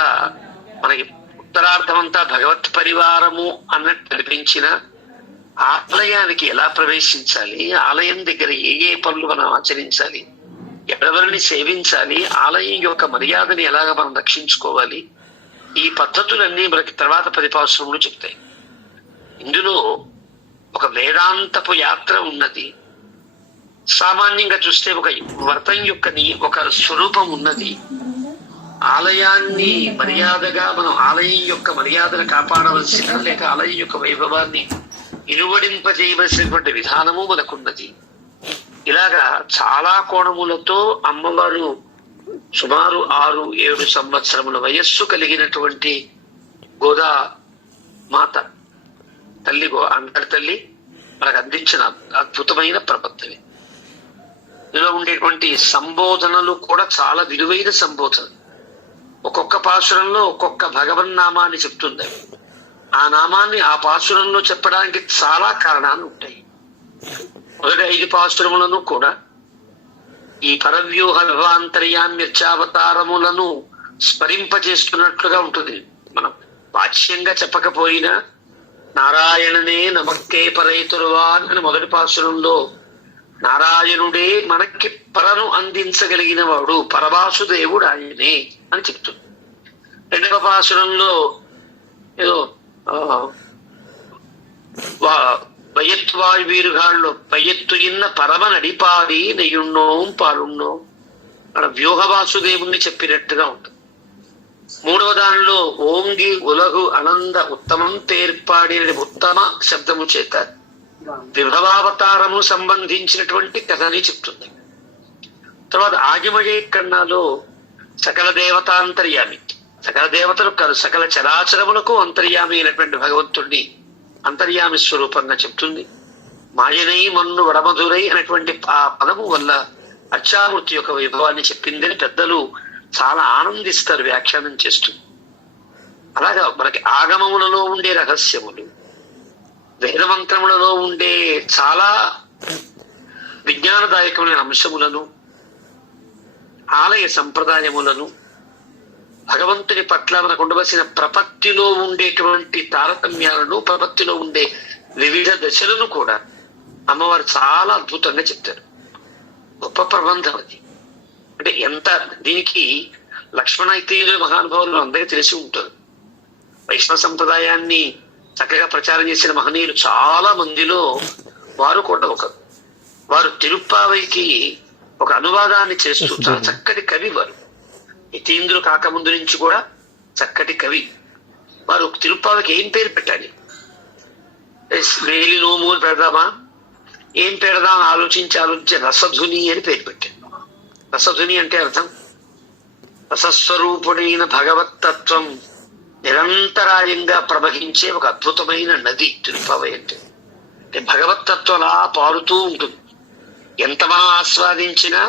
మనకి ఉత్తరార్ధం అంతా భగవత్ పరివారము అన్నట్టు అనిపించిన ఆలయానికి ఎలా ప్రవేశించాలి, ఆలయం దగ్గర ఏ పనులు మనం ఆచరించాలి, ఎవరెవరిని సేవించాలి, ఆలయం యొక్క మర్యాదని ఎలాగ మనం రక్షించుకోవాలి, ఈ పద్ధతులన్నీ మనకి తర్వాత 10 పాసురములు చెప్తాయి. ఇందులో ఒక వేదాంతపు యాత్ర ఉన్నది. సామాన్యంగా చూస్తే ఒక వ్రతం యొక్క ఒక స్వరూపం ఉన్నది. ఆలయాన్ని మర్యాదగా మనం ఆలయం యొక్క మర్యాదను కాపాడవలసిన, లేక ఆలయం యొక్క వైభవాన్ని ఇనువడింపజేయవలసినటువంటి విధానము మనకున్నది. ఇలాగా చాలా కోణములతో అమ్మవారు సుమారు 6-7 సంవత్సరముల వయస్సు కలిగినటువంటి గోదా మాత తల్లి, అంతటి తల్లి మనకు అందించిన అద్భుతమైన ప్రపంచమే. ఇందులో ఉండేటువంటి సంబోధనలు కూడా చాలా విలువైన సంబోధన. ఒక్కొక్క పాసురంలో ఒక్కొక్క భగవన్నామాన్ని చెప్తుంది. ఆ నామాన్ని ఆ పాసురంలో చెప్పడానికి చాలా కారణాలు ఉంటాయి. మొదటి 5 పాసురములను కూడా ఈ పరవ్యూహ విభవాంతర్యామ్యర్చావతారములను స్మరింపజేస్తున్నట్లుగా ఉంటుంది. మనం వాచ్యంగా చెప్పకపోయినా నారాయణనే నమక్కే పరైతురువాన్ అని మొదటి పాసురంలో నారాయణుడే మనకి పరను అందించగలిగిన వాడు, పరవాసుదేవుడు ఆయనే అని చెప్తుంది. రెండవ పాసురంలో ఏదో వయత్వాయువీరుగాళ్ళు పయ్యత్తు ఇన్న పరమ నడిపాడి నెయ్యున్నోం పాలున్నో అక్కడ వ్యూహవాసుదేవుణ్ణి చెప్పినట్టుగా ఉంటుంది. మూడవ దానిలో ఓంగి ఉలగు అనంద ఉత్తమం తేర్పాడి ఉత్తమ శబ్దము చేత విభవావతారము సంబంధించినటువంటి కథని చెప్తుంది. తర్వాత ఆగిమయే కన్నాలో సకల దేవతాంతర్యామి, సకల దేవతలు కాదు సకల చరాచరములకు అంతర్యామి అయినటువంటి భగవంతుడిని అంతర్యామి స్వరూపంగా చెప్తుంది. మాయనై మన్ను వడమధురై అనేటువంటి ఆ పదము వల్ల అర్చామూర్తి యొక్క వైభవాన్ని చెప్పిందని పెద్దలు చాలా ఆనందిస్తారు వ్యాఖ్యానం చేస్తూ. అలాగా మనకి ఆగమములలో ఉండే రహస్యములు, వేదమంత్రములలో ఉండే చాలా విజ్ఞానదాయకమైన అంశములను, ఆలయ సంప్రదాయములను, భగవంతుని పట్ల మనకు ఉండవలసిన ప్రపత్తిలో ఉండేటువంటి తారతమ్యాలను, ప్రపత్తిలో ఉండే వివిధ దశలను కూడా అమ్మవారు చాలా అద్భుతంగా చెప్తారు. గొప్ప ప్రబంధం అది. అంటే ఎంత దీనికి లక్ష్మణ ఇతీయులు మహానుభావులు అందరికీ తెలిసి ఉంటారు. వైష్ణవ సంప్రదాయాన్ని చక్కగా ప్రచారం చేసిన మహనీయులు చాలా మందిలో వారు కూడా ఒకరు. వారు తిరుప్పావైకి ఒక అనువాదాన్ని చేస్తూ చాలా చక్కటి కవి వారు. యతీంద్రులు కాకముందు నుంచి కూడా చక్కటి కవి వారు. తిరుప్పావైకి ఏం పేరు పెట్టాలి, వేలి నోము అని పెడదామా, ఏం పెడదాం ఆలోచించి రసధుని అని పేరు పెట్టాడు. రసధుని అంటే అర్థం రసస్వరూపుడైన భగవత్తత్వం నిరంతరాయంగా ప్రవహించే ఒక అద్భుతమైన నది తిరుప్పావై అంటే. భగవత్తత్వం అలా పారుతూ ఉంటుంది. ఎంత మనం ఆస్వాదించినా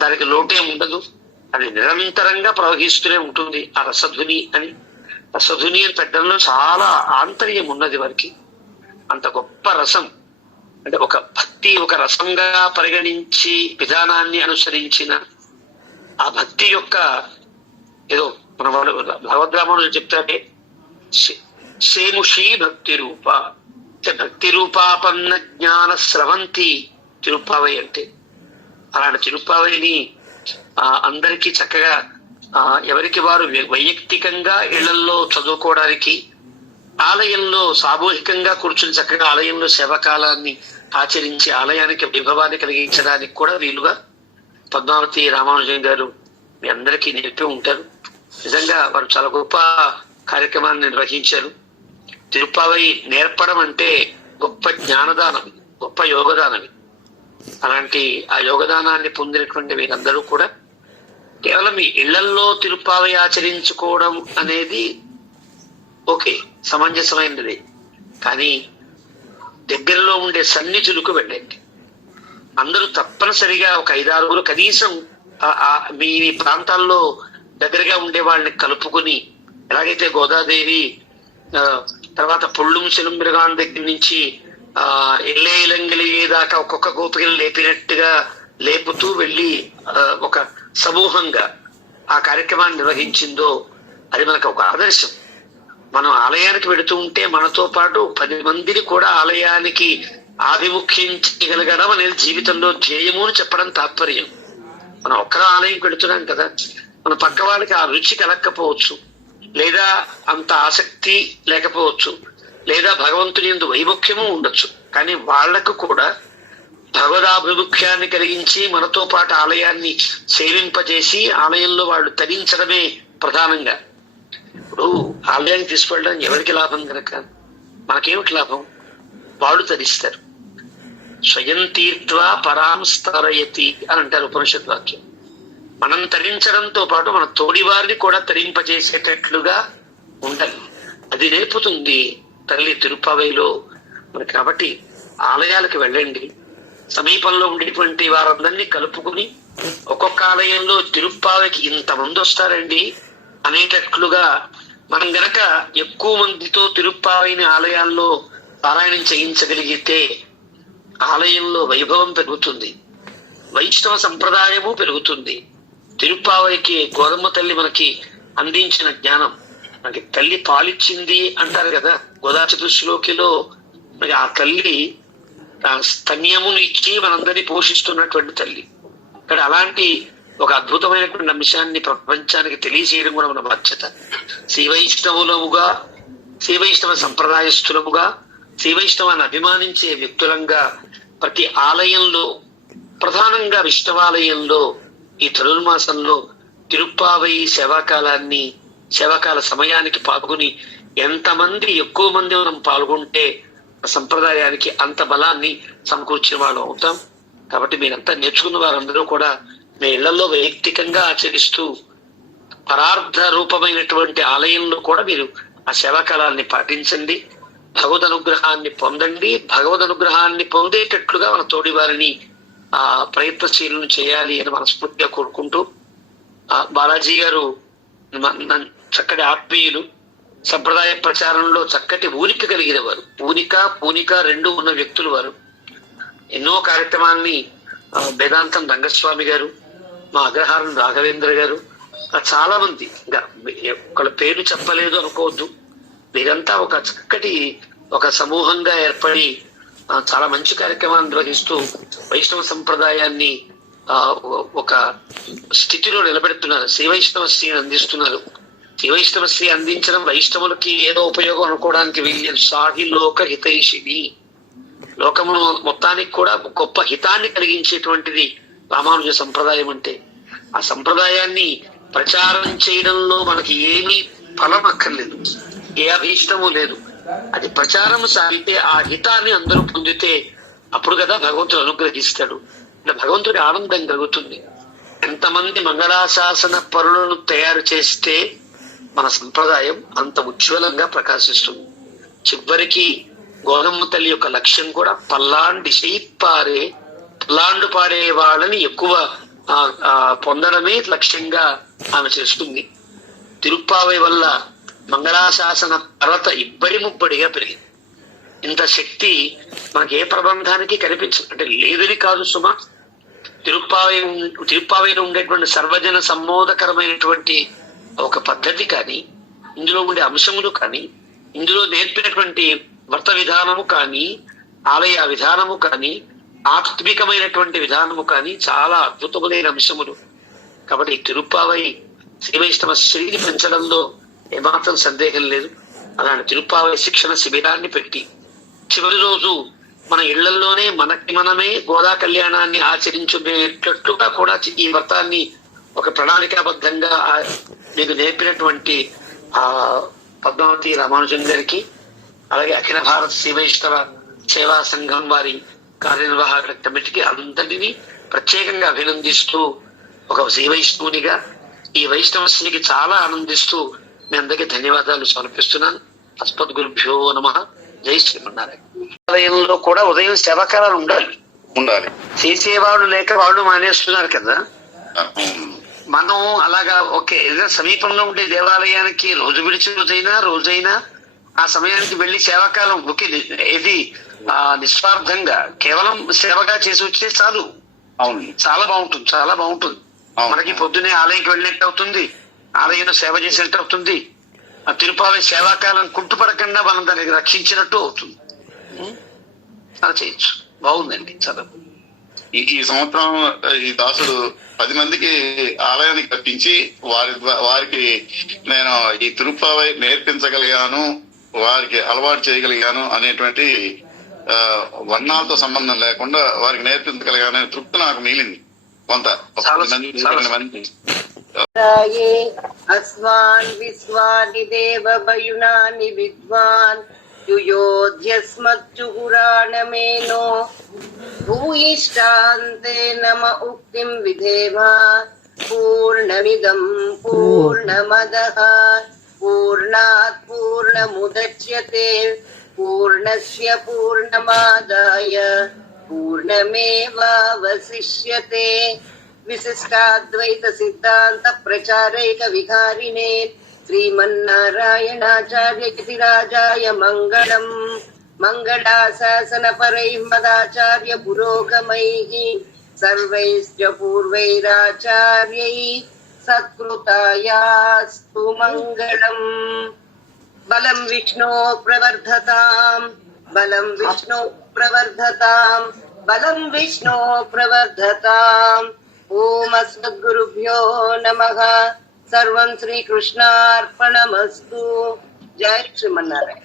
దానికి లోటే ఉండదు, అది నిరంతరంగా ప్రవహిస్తూనే ఉంటుంది. ఆ రసధుని అని పెట్టడంలో చాలా ఆంతర్యం ఉన్నది వారికి. అంత గొప్ప రసం, అంటే ఒక భక్తి ఒక రసంగా పరిగణించి విధానాన్ని అనుసరించిన ఆ భక్తి యొక్క ఏదో మన వాళ్ళు భగవద్రామానులు చెప్తారే సేముషీ భక్తి రూప, భక్తి రూపాపన్న జ్ఞాన స్రవంతి తిరుప్పావై అంటే. అలాంటి తిరుప్పావైని అందరికీ చక్కగా ఎవరికి వారు వైయక్తికంగా ఇళ్లల్లో చదువుకోవడానికి, ఆలయంలో సామూహికంగా కూర్చుని చక్కగా ఆలయంలో సేవకాలాన్ని ఆచరించి ఆలయానికి వైభవాన్ని కలిగించడానికి కూడా వీలుగా పద్మావతి రామానుజన్ గారు మీ అందరికీ నేర్పి ఉంటారు. నిజంగా వారు చాలా గొప్ప కార్యక్రమాన్ని నిర్వహించారు. తిరుప్పావై నేర్పడం అంటే గొప్ప జ్ఞానదానం, గొప్ప యోగదానం. అలాంటి ఆ యోగదానాన్ని పొందినటువంటి వీరందరూ కూడా కేవలం మీ ఇళ్లల్లో తిరుప్పావై ఆచరించుకోవడం అనేది ఓకే, సమంజసమైనది. కానీ దగ్గరలో ఉండే సన్నిధులకు వెళ్ళండి. అందరూ తప్పనిసరిగా ఒక 5-6 కనీసం మీ ప్రాంతాల్లో దగ్గరగా ఉండే వాళ్ళని కలుపుకుని, ఎలాగైతే గోదాదేవి తర్వాత పొళ్ళుం సెలుంబిరగాన్ దగ్గర నుంచి ఎల్లే ఇలంగిలి దాకా ఒక్కొక్క గోపికలు లేపినట్టుగా లేపుతూ వెళ్ళి ఒక సమూహంగా ఆ కార్యక్రమాన్ని నిర్వహించిందో అది మనకు ఒక ఆదర్శం. మనం ఆలయానికి వెళుతూ ఉంటే మనతో పాటు 10 మందిని కూడా ఆలయానికి ఆభిముఖ్యించగలగడం అనేది జీవితంలో ధ్యేయము అని చెప్పడం తాత్పర్యం. మనం ఒక్కరు ఆలయంకి వెళుతున్నాం కదా, మన పక్క వాళ్ళకి ఆ రుచి కలగకపోవచ్చు, లేదా అంత ఆసక్తి లేకపోవచ్చు, లేదా భగవంతుని యందు వైముఖ్యము ఉండొచ్చు. కానీ వాళ్లకు కూడా భగవదాభిముఖ్యాన్ని కలిగించి మనతో పాటు ఆలయాన్ని సేవింపజేసి ఆలయంలో వాళ్ళు తరించడమే ప్రధానంగా. ఇప్పుడు ఆలయానికి తీసుకెళ్ళడం ఎవరికి లాభం కనుక మనకేమిటి లాభం? వాళ్ళు తరిస్తారు. స్వయం తీర్త్వా పరాం స్తరయతి అని అంటారు ఉపనిషత్ వాక్యం. మనం తరించడంతో పాటు మన తోడి వారిని కూడా తరింపజేసేటట్లుగా ఉండాలి. అది నేర్పుతుంది తల్లి తిరుప్పావైలో మనకి. కాబట్టి ఆలయాలకు వెళ్ళండి, సమీపంలో ఉండేటువంటి వారందరినీ కలుపుకుని ఒక్కొక్క ఆలయంలో తిరుప్పావైకి ఇంతమంది వస్తారండి అనేటట్లుగా మనం గనక ఎక్కువ మందితో తిరుప్పావైని ఆలయాల్లో పారాయణం చేయించగలిగితే ఆలయంలో వైభవం పెరుగుతుంది, వైష్ణవ సంప్రదాయము పెరుగుతుంది. తిరుప్పావైకి గోదమ్మ తల్లి మనకి అందించిన జ్ఞానం, మనకి తల్లి పాలిచ్చింది అంటారు కదా గోదా చతుశ్లోకిలో. మరి ఆ తల్లి స్తన్యమును ఇచ్చి మనందరినీ పోషిస్తున్నటువంటి తల్లి. ఇక్కడ అలాంటి ఒక అద్భుతమైనటువంటి అంశాన్ని ప్రపంచానికి తెలియజేయడం కూడా మన బాధ్యత. శ్రీవైష్ణవులముగా, శ్రీవైష్ణవ సంప్రదాయస్థులముగా, శ్రీవైష్ణవాన్ని అభిమానించే వ్యక్తులంగా ప్రతి ఆలయంలో, ప్రధానంగా విష్ణవాలయంలో ఈ ధనుర్మాసంలో తిరుప్పావై సేవాకాల సమయానికి పాల్గొని ఎంతమంది ఎక్కువ మంది మనం పాల్గొంటే సంప్రదాయానికి అంత బలాన్ని సమకూర్చిన వాళ్ళు అవుతాం. కాబట్టి మీరంతా నేర్చుకున్న వారందరూ కూడా మీ ఇళ్లలో వైయక్తికంగా ఆచరిస్తూ పరార్థ రూపమైనటువంటి ఆలయంలో కూడా మీరు ఆ సేవాకాలాన్ని పాటించండి, భగవద్ అనుగ్రహాన్ని పొందండి. భగవద్ అనుగ్రహాన్ని పొందేటట్లుగా మన తోడి వారిని ప్రయత్నశీలను చేయాలి అని మనస్ఫూర్తిగా కోరుకుంటూ, బాలాజీ గారు చక్కటి ఆత్మీయులు, సంప్రదాయ ప్రచారంలో చక్కటి ఊనిక కలిగిన వారు, పూనిక రెండు ఉన్న వ్యక్తులు వారు. ఎన్నో కార్యక్రమాల్ని వేదాంతం రంగస్వామి గారు, మా అగ్రహారం రాఘవేంద్ర గారు, చాలా మంది, ఇంకా ఒకళ్ళ పేరు చెప్పలేదు అనుకోవద్దు, వీరంతా ఒక చక్కటి ఒక సమూహంగా ఏర్పడి చాలా మంచి కార్యక్రమాన్ని నిర్వహిస్తూ వైష్ణవ సంప్రదాయాన్ని ఒక స్థితిలో నిలబెడుతున్నారు. శ్రీ వైష్ణవ శ్రీని అందిస్తున్నారు. శ్రీ వైష్ణవ శ్రీ అందించడం వైష్ణవులకి ఏదో ఉపయోగం అనుకోవడానికి వీళ్ళు సాహి లోక హితైషిని, లోకము మొత్తానికి కూడా గొప్ప హితాన్ని కలిగించేటువంటిది రామానుజ సంప్రదాయం అంటే. ఆ సంప్రదాయాన్ని ప్రచారం చేయడంలో మనకి ఏమీ ఫలం అక్కర్లేదు, ఏ అభీష్టము లేదు. అది ప్రచారం సాగితే ఆ హితాన్ని అందరూ పొందితే అప్పుడు కదా భగవంతుడు అనుగ్రహిస్తాడు, భగవంతుడి ఆనందం కలుగుతుంది. ఎంతమంది మంగళాశాసన పరులను తయారు చేస్తే మన సంప్రదాయం అంత ఉజ్వలంగా ప్రకాశిస్తుంది. చివరికి గోదమ్మ తల్లి యొక్క లక్ష్యం కూడా పల్లాండు పాడే వాళ్ళని ఎక్కువ పొందడమే లక్ష్యంగా ఆమె చేస్తుంది. తిరుప్పావై వల్ల మంగళాశాసన పర్వత ఇబ్బడి ముబ్బడిగా పెరిగింది. ఇంత శక్తి మనకి ఏ ప్రబంధానికి కనిపించదు, అంటే లేదని కాదు సుమా. తిరుప్పావైలో ఉండేటువంటి సర్వజన సమ్మోదకరమైనటువంటి ఒక పద్ధతి కానీ, ఇందులో ఉండే అంశములు కానీ, ఇందులో నేర్పినటువంటి వ్రత విధానము కానీ, ఆలయ విధానము కానీ, ఆత్మికమైనటువంటి విధానము కానీ చాలా అద్భుతములైన అంశములు. కాబట్టి తిరుప్పావై శ్రీ వైష్ణవ శ్రీని పెంచడంలో ఏమాత్రం సందేహం లేదు. అలాంటి తిరుప్పావై శిక్షణ శిబిరాన్ని పెట్టి చివరి రోజు మన ఇళ్లలోనే మనమే గోదా కళ్యాణాన్ని ఆచరించుకునేటట్లుగా కూడా ఈ వ్రతాన్ని ఒక ప్రణాళికాబద్ధంగా మీకు నేర్పినటువంటి పద్మావతి రామానుజన్ గారికి, అలాగే అఖిల భారత శ్రీ వైష్ణవ సేవా సంఘం వారి కార్యనిర్వాహక కమిటీకి అందరినీ ప్రత్యేకంగా అభినందిస్తూ ఒక శ్రీ వైష్ణవునిగా ఈ వైష్ణవశ్రీకి చాలా ఆనందిస్తూ మీ అందరికీ ధన్యవాదాలు సమర్పిస్తున్నాను. అస్మద్గురుభ్యో నమః. జై శ్రీమన్నారాయణ. ఆలయంలో కూడా ఉదయం సేవాకాలాలు ఉండాలి. చేసేవాళ్ళు లేక వాళ్ళు మానేస్తున్నారు కదా. మనం అలాగా ఓకే, ఏదైనా సమీపంలో ఉండే దేవాలయానికి రోజు విడిచి రోజైనా ఆ సమయానికి వెళ్లి సేవాకాలం ఓకే, ఇది నిస్వార్థంగా కేవలం సేవగా చేసి వచ్చే చాలు. అవును, చాలా బాగుంటుంది. మనకి పొద్దునే ఆలయంకి వెళ్ళినట్టు అవుతుంది, ఆలయంలో సేవ చేసినట్టు అవుతుంది. ఆ తిరుపాల సేవాకాలం కుంటుపడకుండా మనం దానికి రక్షించినట్టు అవుతుంది. అలా చేయొచ్చు. బాగుందండి. చాలా ఈ సంవత్సరం ఈ దాసుడు 10 మందికి ఆలయానికి తప్పించి వారికి నేను ఈ తిరుప్పావై నేర్పించగలిగాను, వారికి అలవాటు చేయగలిగాను అనేటువంటి వర్ణాలతో సంబంధం లేకుండా వారికి నేర్పించగలిగాను అనే తృప్తి నాకు మిగిలింది. కొంత 10 మంది అస్మాన్ విశ్వాని దేవ వయునాని విద్వాన్ యుయోధ్యస్మజ్జుహురాణమేనో భూయిష్టాంతే నమ ఉక్తిం విధేమ. పూర్ణమిదం పూర్ణమదః పూర్ణాత్ పూర్ణముదచ్యతే పూర్ణస్య పూర్ణమాదాయ పూర్ణమేవావశిష్యతే. విశిష్టాద్వైత సిద్ధాంత ప్రచారైక విహారిణే శ్రీమన్నారాయణాచార్య కృతిరాజాయ మంగళం. మంగళాశాసన పరై మదాచార్య పురోగమైః సర్వైశ్చ పూర్వైరాచార్యై సత్కృతాయాస్తు మంగళం. బలం విష్ణో ప్రవర్ధతాం, బలం విష్ణో ప్రవర్ధతాం, బలం విష్ణో ప్రవర్ధతాం. ఓం అస్మద్గురుభ్యో నమః. సర్వం శ్రీకృష్ణార్పణమస్తు. జై శ్రీమన్నారాయణ.